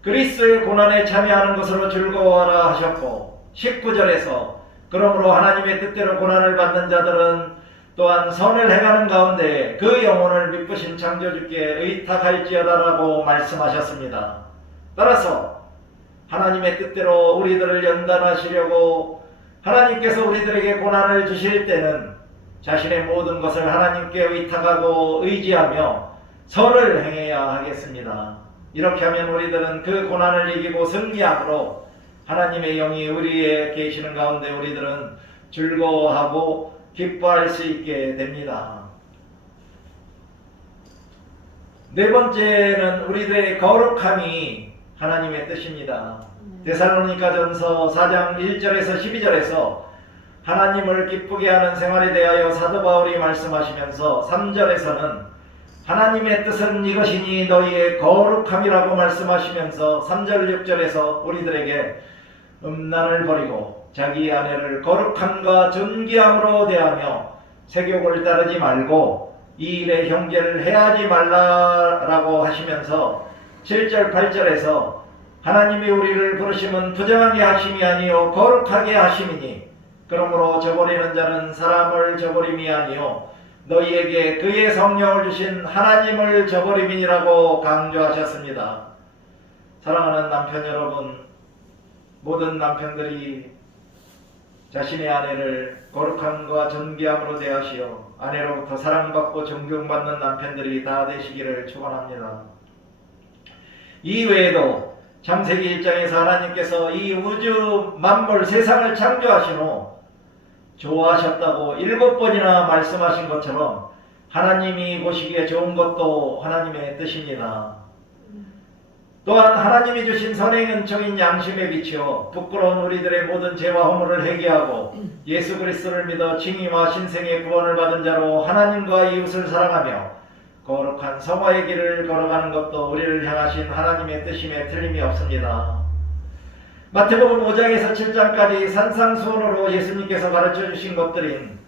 그리스도의 고난에 참여하는 것으로 즐거워하라 하셨고 19절에서 그러므로 하나님의 뜻대로 고난을 받는 자들은 또한 선을 행하는 가운데 그 영혼을 미쁘신 창조주께 의탁할지어다라고 말씀하셨습니다. 따라서 하나님의 뜻대로 우리들을 연단하시려고 하나님께서 우리들에게 고난을 주실 때는 자신의 모든 것을 하나님께 의탁하고 의지하며 선을 행해야 하겠습니다. 이렇게 하면 우리들은 그 고난을 이기고 승리함으로 하나님의 영이 우리에 계시는 가운데 우리들은 즐거워하고 기뻐할 수 있게 됩니다. 네 번째는 우리들의 거룩함이 하나님의 뜻입니다. 데살로니가전서 4장 1절에서 12절에서 하나님을 기쁘게 하는 생활에 대하여 사도 바울이 말씀하시면서 3절에서는 하나님의 뜻은 이것이니 너희의 거룩함이라고 말씀하시면서 3절 6절에서 우리들에게 음란을 버리고 자기 아내를 거룩함과 존귀함으로 대하며 세욕을 따르지 말고 이 일에 형제를 해하지 말라라고 하시면서 7절 8절에서 하나님이 우리를 부르심은 부정하게 하심이 아니요 거룩하게 하심이니 그러므로 저버리는 자는 사람을 저버림이 아니요 너희에게 그의 성령을 주신 하나님을 저버림이니라고 강조하셨습니다. 사랑하는 남편 여러분, 모든 남편들이 자신의 아내를 거룩함과 존귀함으로 대하시어 아내로부터 사랑받고 존경받는 남편들이 다 되시기를 축원합니다. 이외에도 창세기 1장에서 하나님께서 이 우주 만물 세상을 창조하신 후 좋아하셨다고 7번이나 말씀하신 것처럼 하나님이 보시기에 좋은 것도 하나님의 뜻입니다. 또한 하나님이 주신 선행은총인 양심에 비추어 부끄러운 우리들의 모든 죄와 허물을 회개하고 예수 그리스도를 믿어 칭의와 신생의 구원을 받은 자로 하나님과 이웃을 사랑하며 거룩한 성화의 길을 걸어가는 것도 우리를 향하신 하나님의 뜻임에 틀림이 없습니다. 마태복음 5장에서 7장까지 산상수훈으로 예수님께서 가르쳐 주신 것들인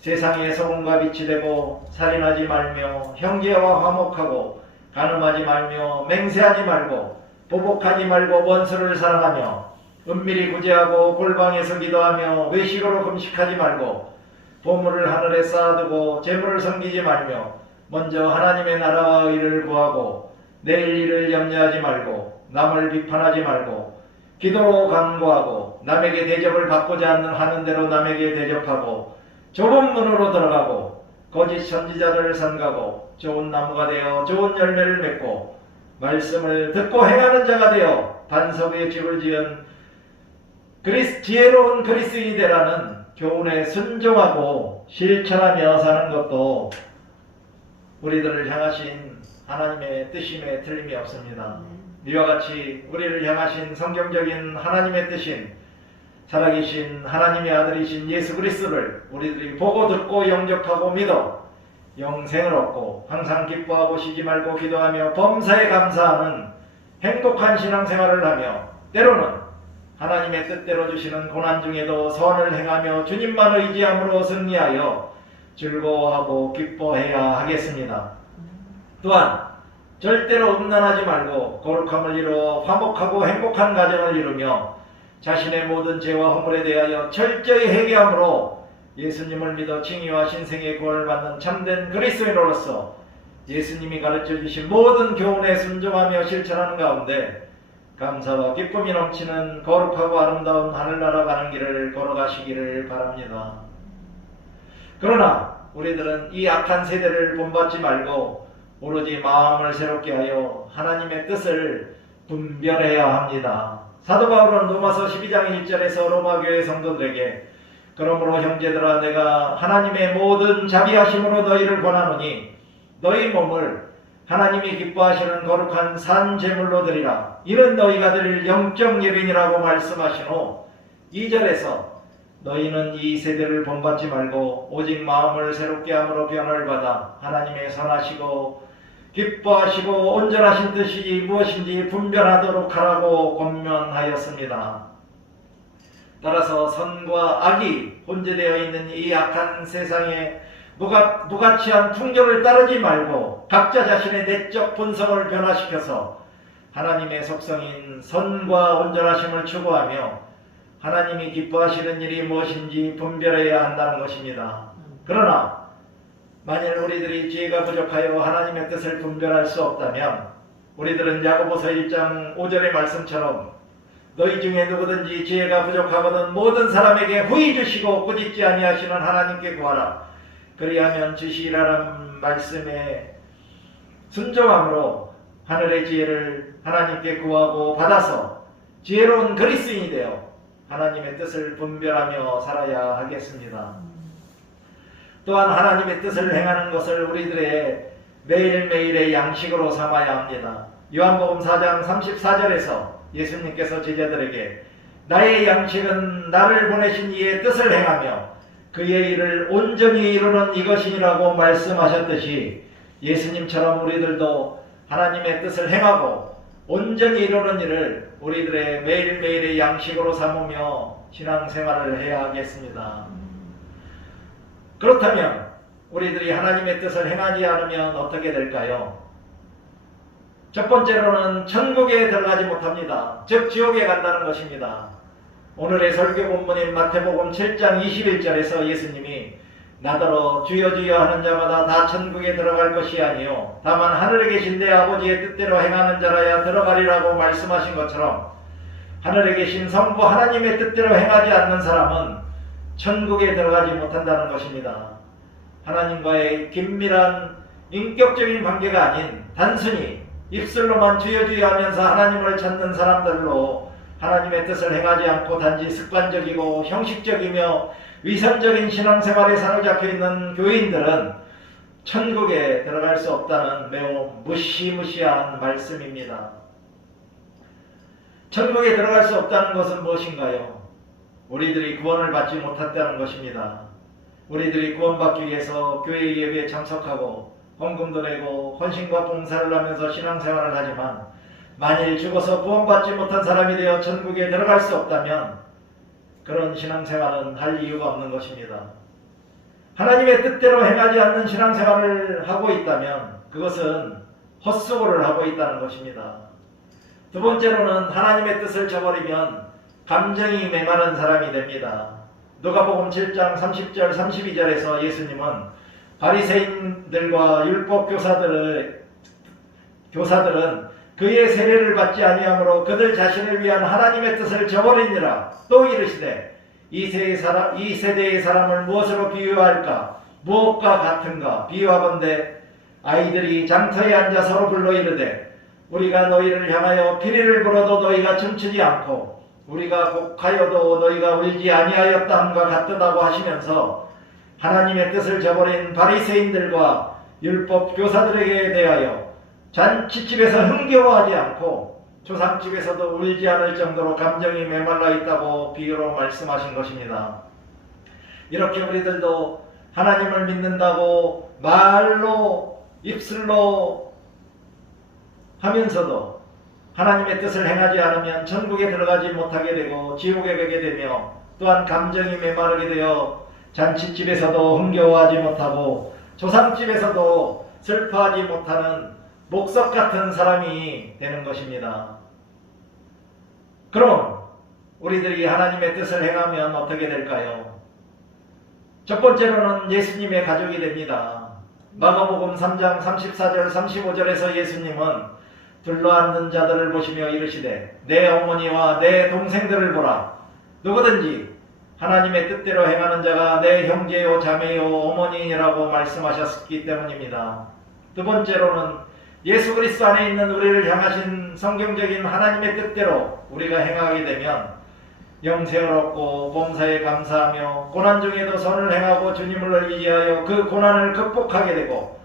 세상의 소금과 빛이 되고 살인하지 말며 형제와 화목하고 간음하지 말며 맹세하지 말고 보복하지 말고 원수를 사랑하며 은밀히 구제하고 골방에서 기도하며 외식으로 금식하지 말고 보물을 하늘에 쌓아두고 재물을 섬기지 말며 먼저 하나님의 나라와 의를 구하고 내일 일을 염려하지 말고 남을 비판하지 말고 기도로 간구하고 남에게 대접을 받고자 하는 대로 남에게 대접하고 좁은 문으로 들어가고 거짓 선지자들을 삼가고 좋은 나무가 되어 좋은 열매를 맺고 말씀을 듣고 행하는 자가 되어 반석 위에 집을 지은 지혜로운 그리스인이 되라는 교훈에 순종하고 실천하며 사는 것도 우리들을 향하신 하나님의 뜻임에 틀림이 없습니다. 이와 같이 우리를 향하신 성경적인 하나님의 뜻인 살아계신 하나님의 아들이신 예수 그리스도를 우리들이 보고 듣고 영접하고 믿어 영생을 얻고 항상 기뻐하고 쉬지 말고 기도하며 범사에 감사하는 행복한 신앙생활을 하며 때로는 하나님의 뜻대로 주시는 고난 중에도 선을 행하며 주님만 의지함으로 승리하여 즐거워하고 기뻐해야 하겠습니다. 또한 절대로 음란하지 말고 거룩함을 이루어 화목하고 행복한 가정을 이루며 자신의 모든 죄와 허물에 대하여 철저히 회개함으로 예수님을 믿어 칭의와 신생의 구원을 받는 참된 그리스도인으로서 예수님이 가르쳐 주신 모든 교훈에 순종하며 실천하는 가운데 감사와 기쁨이 넘치는 거룩하고 아름다운 하늘나라 가는 길을 걸어가시기를 바랍니다. 그러나 우리들은 이 악한 세대를 본받지 말고 오로지 마음을 새롭게 하여 하나님의 뜻을 분별해야 합니다. 사도 바울은 로마서 12장 1절에서 로마교회 성도들에게 그러므로 형제들아 내가 하나님의 모든 자비하심으로 너희를 권하노니 너희 몸을 하나님이 기뻐하시는 거룩한 산 제물로 드리라. 이는 너희가 드릴 영적 예배니라고 말씀하신 후 2절에서 너희는 이 세대를 본받지 말고 오직 마음을 새롭게 함으로 변화를 받아 하나님의 선하시고 기뻐하시고 온전하신 뜻이 무엇인지 분별하도록 하라고 권면하였습니다. 따라서 선과 악이 혼재되어 있는 이 악한 세상에 무가치한 풍조를 따르지 말고 각자 자신의 내적 본성을 변화시켜서 하나님의 속성인 선과 온전하심을 추구하며 하나님이 기뻐하시는 일이 무엇인지 분별해야 한다는 것입니다. 그러나 만일 우리들이 지혜가 부족하여 하나님의 뜻을 분별할 수 없다면 우리들은 야고보서 1장 5절의 말씀처럼 너희 중에 누구든지 지혜가 부족하거든 모든 사람에게 후히 주시고 꾸짖지 아니하시는 하나님께 구하라. 그리하면 주시리라는 말씀에 순종함으로 하늘의 지혜를 하나님께 구하고 받아서 지혜로운 그리스인이 되어 하나님의 뜻을 분별하며 살아야 하겠습니다. 또한 하나님의 뜻을 행하는 것을 우리들의 매일매일의 양식으로 삼아야 합니다. 요한복음 4장 34절에서 예수님께서 제자들에게 나의 양식은 나를 보내신 이의 뜻을 행하며 그의 일을 온전히 이루는 이것이니라고 말씀하셨듯이 예수님처럼 우리들도 하나님의 뜻을 행하고 온전히 이루는 일을 우리들의 매일매일의 양식으로 삼으며 신앙생활을 해야 하겠습니다. 그렇다면 우리들이 하나님의 뜻을 행하지 않으면 어떻게 될까요? 첫 번째로는 천국에 들어가지 못합니다. 즉 지옥에 간다는 것입니다. 오늘의 설교 본문인 마태복음 7장 21절에서 예수님이 나더러 주여 주여 하는 자마다 다 천국에 들어갈 것이 아니요 다만 하늘에 계신 내 아버지의 뜻대로 행하는 자라야 들어가리라고 말씀하신 것처럼 하늘에 계신 성부 하나님의 뜻대로 행하지 않는 사람은 천국에 들어가지 못한다는 것입니다. 하나님과의 긴밀한 인격적인 관계가 아닌 단순히 입술로만 주여 주여 하면서 하나님을 찾는 사람들로 하나님의 뜻을 행하지 않고 단지 습관적이고 형식적이며 위선적인 신앙생활에 사로잡혀 있는 교인들은 천국에 들어갈 수 없다는 매우 무시무시한 말씀입니다. 천국에 들어갈 수 없다는 것은 무엇인가요? 우리들이 구원을 받지 못했다는 것입니다. 우리들이 구원받기 위해서 교회 예배에 참석하고 헌금도 내고 헌신과 봉사를 하면서 신앙생활을 하지만 만일 죽어서 구원받지 못한 사람이 되어 천국에 들어갈 수 없다면 그런 신앙생활은 할 이유가 없는 것입니다. 하나님의 뜻대로 행하지 않는 신앙생활을 하고 있다면 그것은 헛수고를 하고 있다는 것입니다. 두 번째로는 하나님의 뜻을 저버리면 감정이 메마른 사람이 됩니다. 누가복음 7장 30절 32절에서 예수님은 바리새인들과 율법 교사들은 그의 세례를 받지 아니하므로 그들 자신을 위한 하나님의 뜻을 저버리니라. 또 이르시되 이 세대의 사람을 무엇으로 비유할까? 무엇과 같은가? 비유하건대 아이들이 장터에 앉아 서로 불러 이르되 우리가 너희를 향하여 피리를 불어도 너희가 춤추지 않고 우리가 곡하여도 너희가 울지 아니하였다 함과 같다고 하시면서 하나님의 뜻을 저버린 바리새인들과 율법 교사들에게 대하여 잔치집에서 흥겨워하지 않고 조상집에서도 울지 않을 정도로 감정이 메말라 있다고 비유로 말씀하신 것입니다. 이렇게 우리들도 하나님을 믿는다고 말로 입술로 하면서도 하나님의 뜻을 행하지 않으면 천국에 들어가지 못하게 되고 지옥에 가게 되며 또한 감정이 메마르게 되어 잔치집에서도 흥겨워하지 못하고 조상집에서도 슬퍼하지 못하는 목석 같은 사람이 되는 것입니다. 그럼 우리들이 하나님의 뜻을 행하면 어떻게 될까요? 첫 번째로는 예수님의 가족이 됩니다. 마가복음 3장 34절 35절에서 예수님은 둘러앉는 자들을 보시며 이르시되 내 어머니와 내 동생들을 보라. 누구든지 하나님의 뜻대로 행하는 자가 내 형제요 자매요 어머니라고 말씀하셨기 때문입니다. 두 번째로는 예수 그리스도 안에 있는 우리를 향하신 성경적인 하나님의 뜻대로 우리가 행하게 되면 영생을 얻고 범사에 감사하며 고난 중에도 선을 행하고 주님을 의지하여 그 고난을 극복하게 되고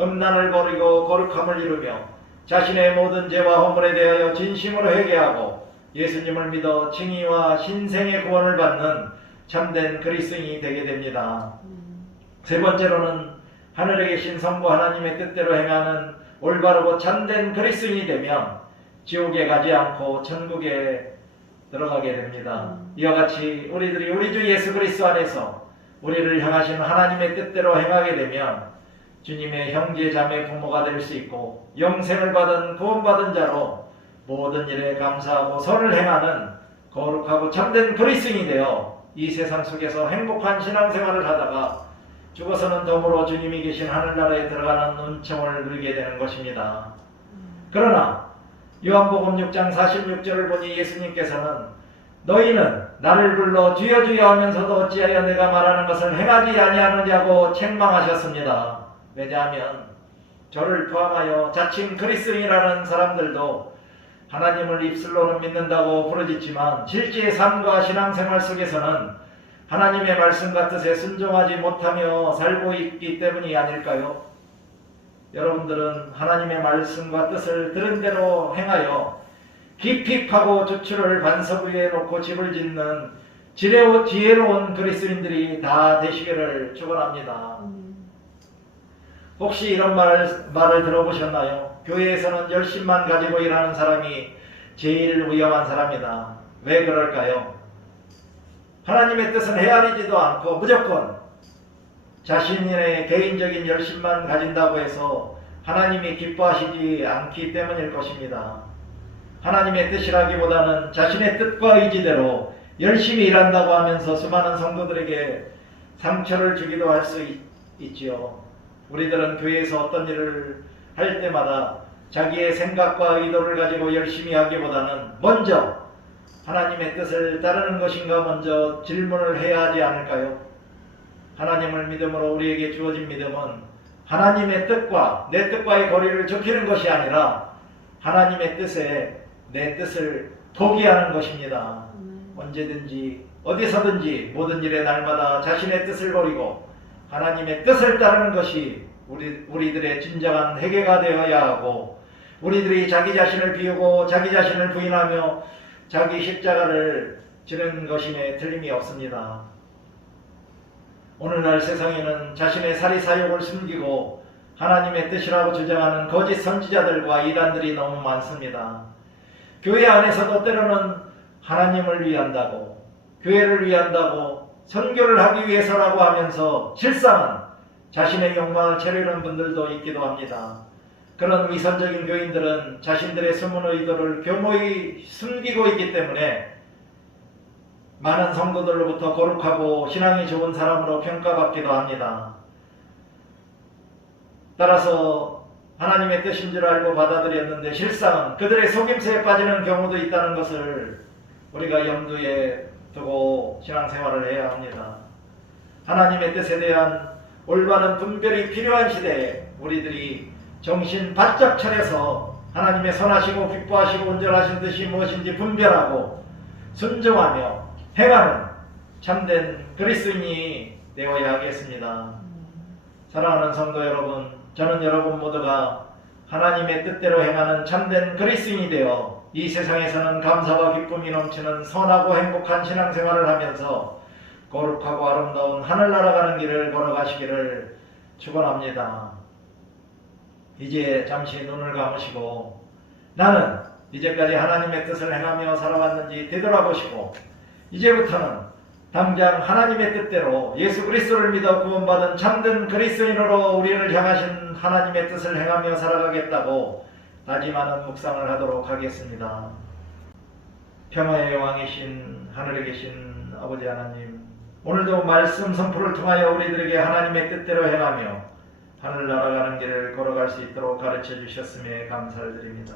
음란을 버리고 거룩함을 이루며 자신의 모든 죄와 허물에 대하여 진심으로 회개하고 예수님을 믿어 칭의와 신생의 구원을 받는 참된 그리스도인이 되게 됩니다. 세 번째로는 하늘에 계신 성부 하나님의 뜻대로 행하는 올바르고 참된 그리스도인이 되면 지옥에 가지 않고 천국에 들어가게 됩니다. 이와 같이 우리들이 우리 주 예수 그리스도 안에서 우리를 향하신 하나님의 뜻대로 행하게 되면 주님의 형제 자매 부모가 될 수 있고 영생을 받은 구원받은 자로 모든 일에 감사하고 선을 행하는 거룩하고 참된 그리스도인이 되어 이 세상 속에서 행복한 신앙생활을 하다가 죽어서는 덤으로 주님이 계신 하늘나라에 들어가는 은총을 누리게 되는 것입니다. 그러나 요한복음 6장 46절을 보니 예수님께서는 너희는 나를 불러 주여 주여 하면서도 어찌하여 내가 말하는 것을 행하지 아니하느냐고 책망하셨습니다. 왜냐하면 저를 포함하여 자칭 그리스도인이라는 사람들도 하나님을 입술로는 믿는다고 부르짖지만 실제 삶과 신앙생활 속에서는 하나님의 말씀과 뜻에 순종하지 못하며 살고 있기 때문이 아닐까요? 여러분들은 하나님의 말씀과 뜻을 들은 대로 행하여 깊이 파고 주추를 반석 위에 놓고 집을 짓는 지혜로운 그리스도인들이 다 되시기를 축원합니다. 혹시 이런 말을 들어보셨나요? 교회에서는 열심만 가지고 일하는 사람이 제일 위험한 사람이다. 왜 그럴까요? 하나님의 뜻은 헤아리지도 않고 무조건 자신의 개인적인 열심만 가진다고 해서 하나님이 기뻐하시지 않기 때문일 것입니다. 하나님의 뜻이라기보다는 자신의 뜻과 의지대로 열심히 일한다고 하면서 수많은 성도들에게 상처를 주기도 할 수 있지요. 우리들은 교회에서 어떤 일을 할 때마다 자기의 생각과 의도를 가지고 열심히 하기보다는 먼저 하나님의 뜻을 따르는 것인가 먼저 질문을 해야 하지 않을까요? 하나님을 믿음으로 우리에게 주어진 믿음은 하나님의 뜻과 내 뜻과의 거리를 좁히는 것이 아니라 하나님의 뜻에 내 뜻을 포기하는 것입니다. 언제든지 어디서든지 모든 일에 날마다 자신의 뜻을 버리고 하나님의 뜻을 따르는 것이 우리들의 진정한 회개가 되어야 하고, 우리들이 자기 자신을 비우고 자기 자신을 부인하며 자기 십자가를 지는 것임에 틀림이 없습니다. 오늘날 세상에는 자신의 사리사욕을 숨기고 하나님의 뜻이라고 주장하는 거짓 선지자들과 이단들이 너무 많습니다. 교회 안에서도 때로는 하나님을 위한다고, 교회를 위한다고, 선교를 하기 위해서라고 하면서 실상은 자신의 욕망을 채우는 분들도 있기도 합니다. 그런 위선적인 교인들은 자신들의 숨은 의도를 교모히 숨기고 있기 때문에 많은 성도들로부터 거룩하고 신앙이 좋은 사람으로 평가받기도 합니다. 따라서 하나님의 뜻인 줄 알고 받아들였는데 실상은 그들의 속임수에 빠지는 경우도 있다는 것을 우리가 염두에 두고 신앙생활을 해야 합니다. 하나님의 뜻에 대한 올바른 분별이 필요한 시대에 우리들이 정신 바짝 차려서 하나님의 선하시고 기뻐하시고 온전하신 뜻이 무엇인지 분별하고 순종하며 행하는 참된 그리스도인이 되어야 하겠습니다. 사랑하는 성도 여러분, 저는 여러분 모두가 하나님의 뜻대로 행하는 참된 그리스도인이 되어 이 세상에서는 감사와 기쁨이 넘치는 선하고 행복한 신앙생활을 하면서 거룩하고 아름다운 하늘나라 가는 길을 걸어가시기를 축원합니다. 이제 잠시 눈을 감으시고 나는 이제까지 하나님의 뜻을 행하며 살아왔는지 되돌아보시고 이제부터는 당장 하나님의 뜻대로 예수 그리스도를 믿어 구원받은 참된 그리스도인으로 우리를 향하신 하나님의 뜻을 행하며 살아가겠다고 다짐하는 묵상을 하도록 하겠습니다. 평화의 왕이신 하늘에 계신 아버지 하나님, 오늘도 말씀 선포를 통하여 우리들에게 하나님의 뜻대로 행하며 하늘 날아가는 길을 걸어갈 수 있도록 가르쳐 주셨음에 감사를 드립니다.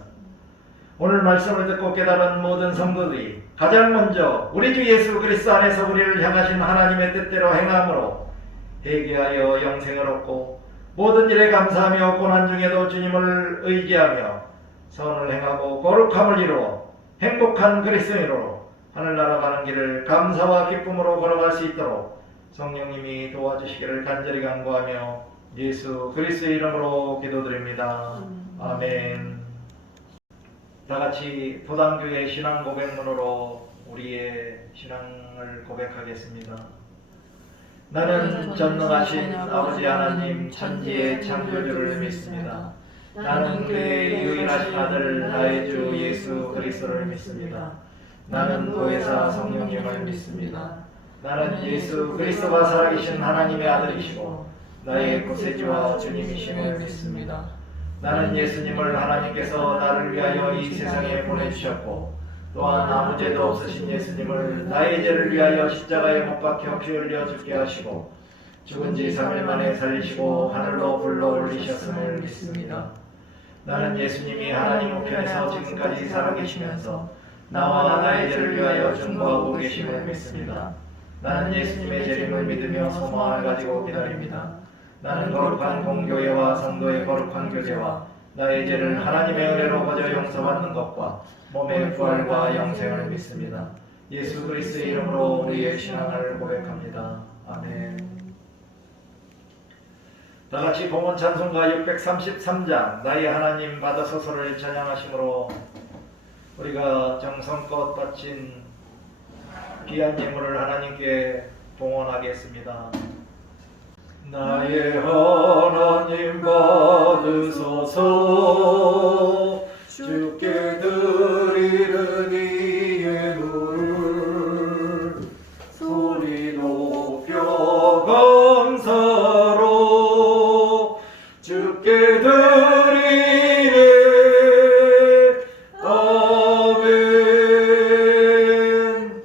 오늘 말씀을 듣고 깨달은 모든 성도들이 가장 먼저 우리 주 예수 그리스도 안에서 우리를 향하신 하나님의 뜻대로 행함으로 회개하여 영생을 얻고 모든 일에 감사하며 고난 중에도 주님을 의지하며 선을 행하고 거룩함을 이루어 행복한 그리스도인으로 하늘나라 가는 길을 감사와 기쁨으로 걸어갈 수 있도록 성령님이 도와주시기를 간절히 간구하며 예수 그리스도의 이름으로 기도드립니다. 아멘. 다같이 부담교회 신앙 고백문으로 우리의 신앙을 고백하겠습니다. 나는 전능하신 아버지 하나님 천지의 창조주를 믿습니다. 나는 그의 유일하신 아들 나의 주 예수 그리스도를 믿습니다. 나는 보혜사 성령님을 믿습니다. 나는 예수 그리스도가 살아계신 하나님의 아들이시고 나의 구세주와 주님이심을 믿습니다. 나는 예수님을 하나님께서 나를 위하여 이 세상에 보내주셨고 또한 아무 죄도 없으신 예수님을 나의 죄를 위하여 십자가에 못 박혀 피 흘려 죽게 하시고 죽은 지 3일 만에 살리시고 하늘로 불러 올리셨음을 믿습니다. 나는 예수님이 하나님 우편에서 지금까지 살아계시면서 나와 나의 죄를 위하여 중보하고 계심을 믿습니다. 나는 예수님의 재림을 믿으며 소망을 가지고 기다립니다. 나는 거룩한 공교회와 성도의 거룩한 교제와 나의 죄를 하나님의 은혜로 거저 용서받는 것과 몸의 부활과 영생을 믿습니다. 예수 그리스도의 이름으로 우리의 신앙을 고백합니다. 아멘. 다 같이 봉헌 찬송가 633장 나의 하나님 받아서서를 찬양하심으로 우리가 정성껏 바친 귀한 예물을 하나님께 봉헌하겠습니다. 나의 하나님 받으소서 주께 드리는 이 예물 소리 높여 감사로 주께 드리네. 아멘.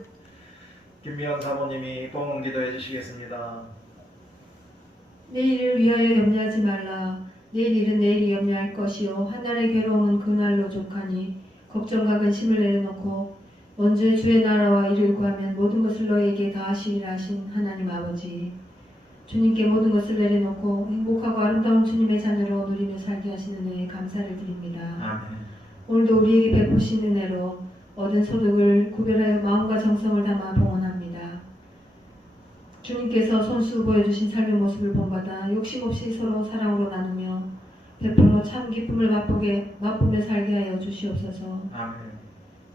김미영 사모님이 봉헌 기도해 주시겠습니다. 내일을 위하여 염려하지 말라. 내일 일은 내일이 염려할 것이요 한 날의 괴로움은 그날로 족하니 걱정과 근심을 내려놓고 먼저 주의 나라와 이를 구하면 모든 것을 너에게 다 하시리라 하신 하나님 아버지, 주님께 모든 것을 내려놓고 행복하고 아름다운 주님의 자녀로 누리며 살게 하시는 은혜에 감사를 드립니다. 아멘. 오늘도 우리에게 베푸신 은혜로 얻은 소득을 구별하여 마음과 정성을 담아 봉헌합니다. 주님께서 손수 보여주신 삶의 모습을 본받아 욕심 없이 서로 사랑으로 나누며 베풀어 참 기쁨을 맛보며 살게 하여 주시옵소서. 아멘.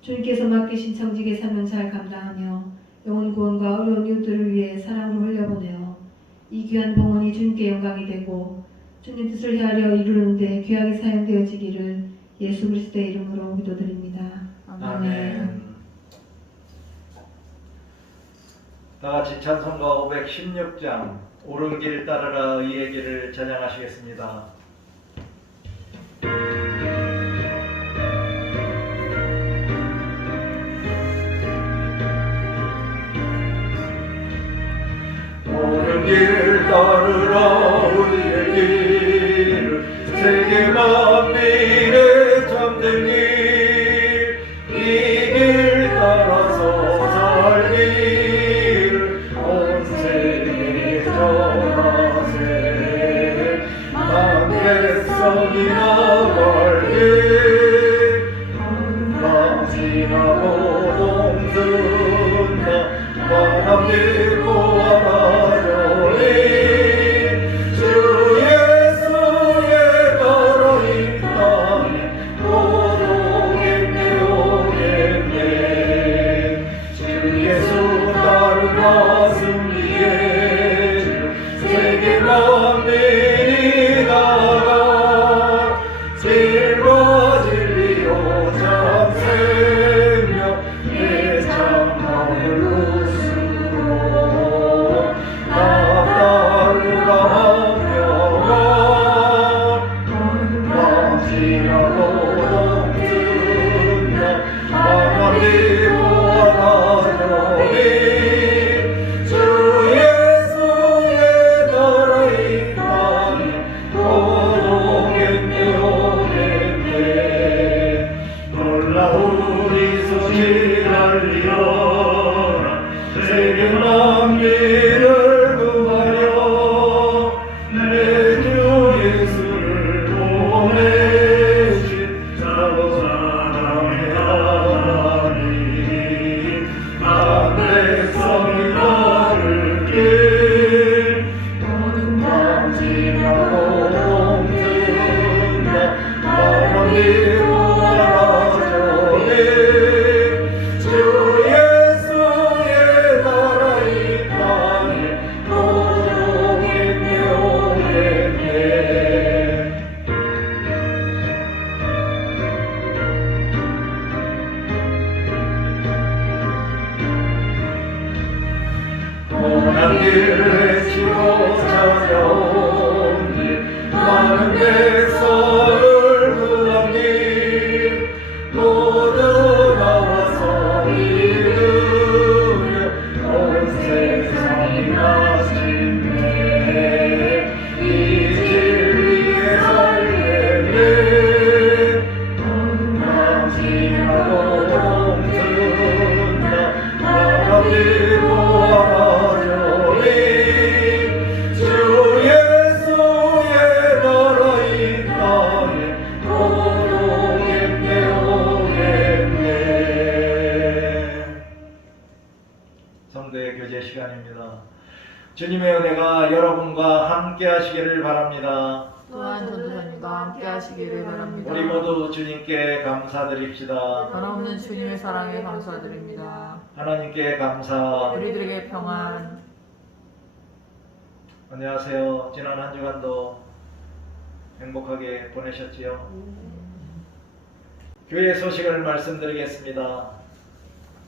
주님께서 맡기신 청직의 사명 잘 감당하며 영혼 구원과 어려운 이웃들을 위해 사랑으로 흘려보내어 이 귀한 봉헌이 주님께 영광이 되고 주님 뜻을 헤아려 이루는 데 귀하게 사용되어지기를 예수 그리스도의 이름으로 기도드립니다. 아멘. 다 같이 찬송가 516장 옳은 길 따르라 의의 길을 찬양하시겠습니다. 옳은 길 따르라 의의 길 세계 만민의 참된 길 이 길 따라서 살기를 온 세계에 전하세. 만 백성이 나갈게 방진하고 동든다 바람이 보아라려니 주 예수의 나라 이 땅에 오겠네 오겠네. 주 예수 따르라 승리의 주 세계 만민이 나가 길과 진리요 참 생명 내 참마음을 웃으로 나 따르라 하며가 방진하고 동든다 바람이 보아라려니 주 예수의 나라 이 땅에 오겠네 오겠네. 놀라운 이 소식 알리어라 세계 만민을 구하여 내 주 예수를 보내신 사랑의 하나님 한 백성이 걸을 길 방진하고 동든다 바람이 보아라려니 주 예수의 나라 이 땅에 오겠네 오겠네. 고난 길을 헤치고 찾아온 길 많은 백성을 구한 길 모두 나와서 믿으며 온 세상이 마침내 이 진리에 살겠네. 방진하고 동든다 바람이 보아라려니 주 예수의 나라 이 시간입니다. 주님의 은혜가 여러분과 함께 하시기를 바랍니다. 또한 전도사님과 함께 하시기를 바랍니다. 우리 모두 주님께 감사드립시다. 변함없는 주님의 사랑에 감사드립니다. 하나님께 감사. 우리들에게 평안. 안녕하세요. 지난 한 주간도 행복하게 보내셨지요? 교회 소식을 말씀드리겠습니다.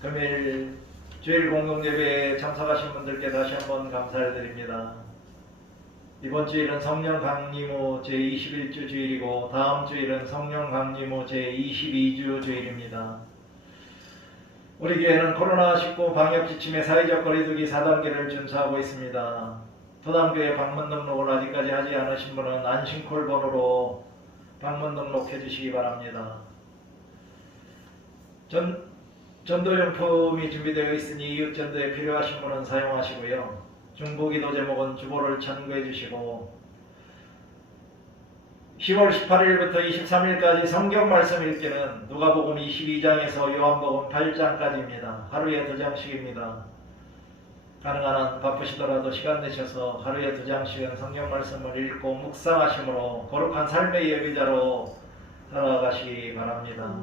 금일 주일 공동예배에 참석하신 분들께 다시 한번 감사를 드립니다. 이번 주일은 성령 강림 후 제21주 주일이고 다음 주일은 성령 강림 후 제22주 주일입니다. 우리 교회는 코로나19 방역 지침의 사회적 거리두기 4단계를 준수하고 있습니다. 토담교회 방문 등록을 아직까지 하지 않으신 분은 안심콜 번호로 방문 등록해 주시기 바랍니다. 전도용품이 준비되어 있으니 이웃전도에 필요하신 분은 사용하시고요. 중보기도 제목은 주보를 참고해 주시고 10월 18일부터 23일까지 성경 말씀 읽기는 누가복음 22장에서 요한복음 8장까지입니다. 하루에 2장씩입니다. 가능한 한 바쁘시더라도 시간 내셔서 하루에 2장씩은 성경 말씀을 읽고 묵상하심으로 거룩한 삶의 예비자로 살아가시기 바랍니다.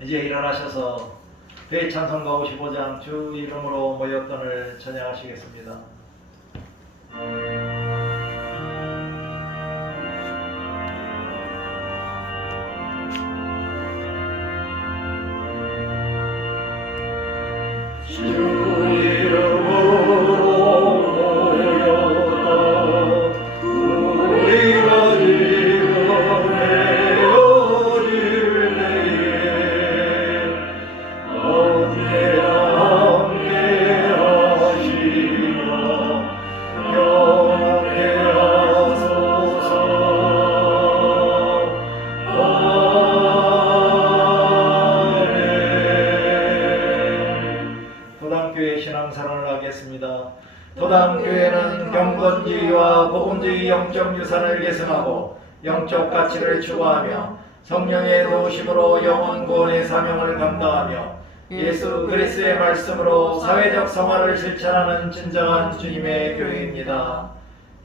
이제 일어나셔서 대찬송가 55장 주 이름으로 모였던을 찬양하시겠습니다. 토담교회는 경건주의와 복음주의 영적 유산을 계승하고 영적 가치를 추구하며 성령의 도우심으로 영혼 구원의 사명을 감당하며 예수 그리스도의 말씀으로 사회적 성화를 실천하는 진정한 주님의 교회입니다.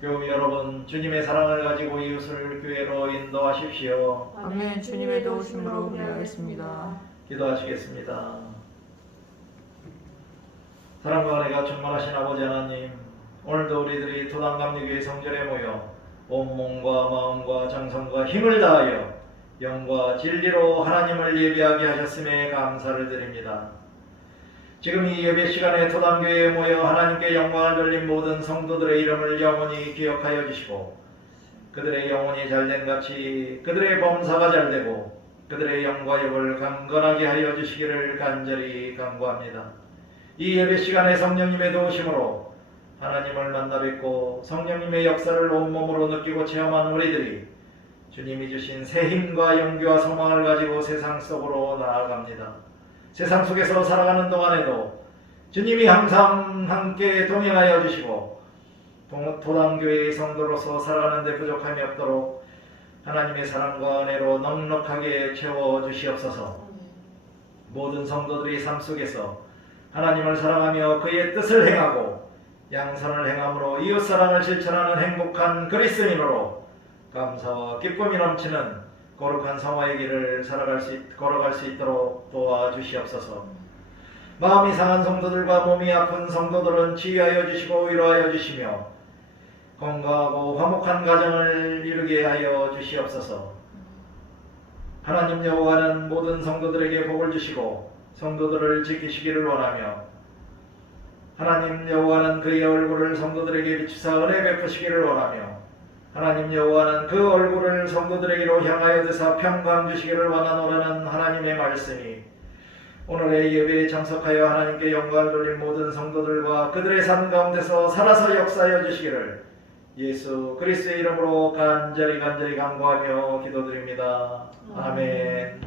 교우 여러분, 주님의 사랑을 가지고 이웃을 교회로 인도하십시오. 아멘. 주님의 도우심으로 그리하겠습니다. 기도하시겠습니다. 사랑과 은혜가 충만하신 아버지 하나님, 오늘도 우리들이 토담감리교회 성전에 모여 온 몸과 마음과 정성과 힘을 다하여 영과 진리로 하나님을 예배하게 하셨음에 감사를 드립니다. 지금 이 예배 시간에 토담교회에 모여 하나님께 영광을 돌린 모든 성도들의 이름을 영원히 기억하여 주시고 그들의 영혼이 잘된 같이 그들의 범사가 잘되고 그들의 영과 역을 강건하게 하여 주시기를 간절히 간구합니다. 이 예배 시간에 성령님의 도우심으로 하나님을 만나 뵙고 성령님의 역사를 온몸으로 느끼고 체험한 우리들이 주님이 주신 새 힘과 용기와 소망을 가지고 세상 속으로 나아갑니다. 세상 속에서 살아가는 동안에도 주님이 항상 함께 동행하여 주시고 도담교회의 성도로서 살아가는 데 부족함이 없도록 하나님의 사랑과 은혜로 넉넉하게 채워주시옵소서. 모든 성도들이 삶 속에서 하나님을 사랑하며 그의 뜻을 행하고 양선을 행함으로 이웃사랑을 실천하는 행복한 그리스도인으로 감사와 기쁨이 넘치는 거룩한 성화의 길을 걸어갈 수 있도록 도와주시옵소서. 마음이 상한 성도들과 몸이 아픈 성도들은 치유하여 주시고 위로하여 주시며 건강하고 화목한 가정을 이루게 하여 주시옵소서. 하나님 여호와는 모든 성도들에게 복을 주시고 성도들을 지키시기를 원하며 하나님 여호와는 그의 얼굴을 성도들에게 비추사 은혜 베푸시기를 원하며 하나님 여호와는 그 얼굴을 성도들에게로 향하여 드사 평강 주시기를 원하노라는 하나님의 말씀이 오늘의 예배에 참석하여 하나님께 영광을 돌린 모든 성도들과 그들의 삶 가운데서 살아서 역사하여 주시기를 예수 그리스도의 이름으로 간절히 간구하며 기도드립니다. 아멘.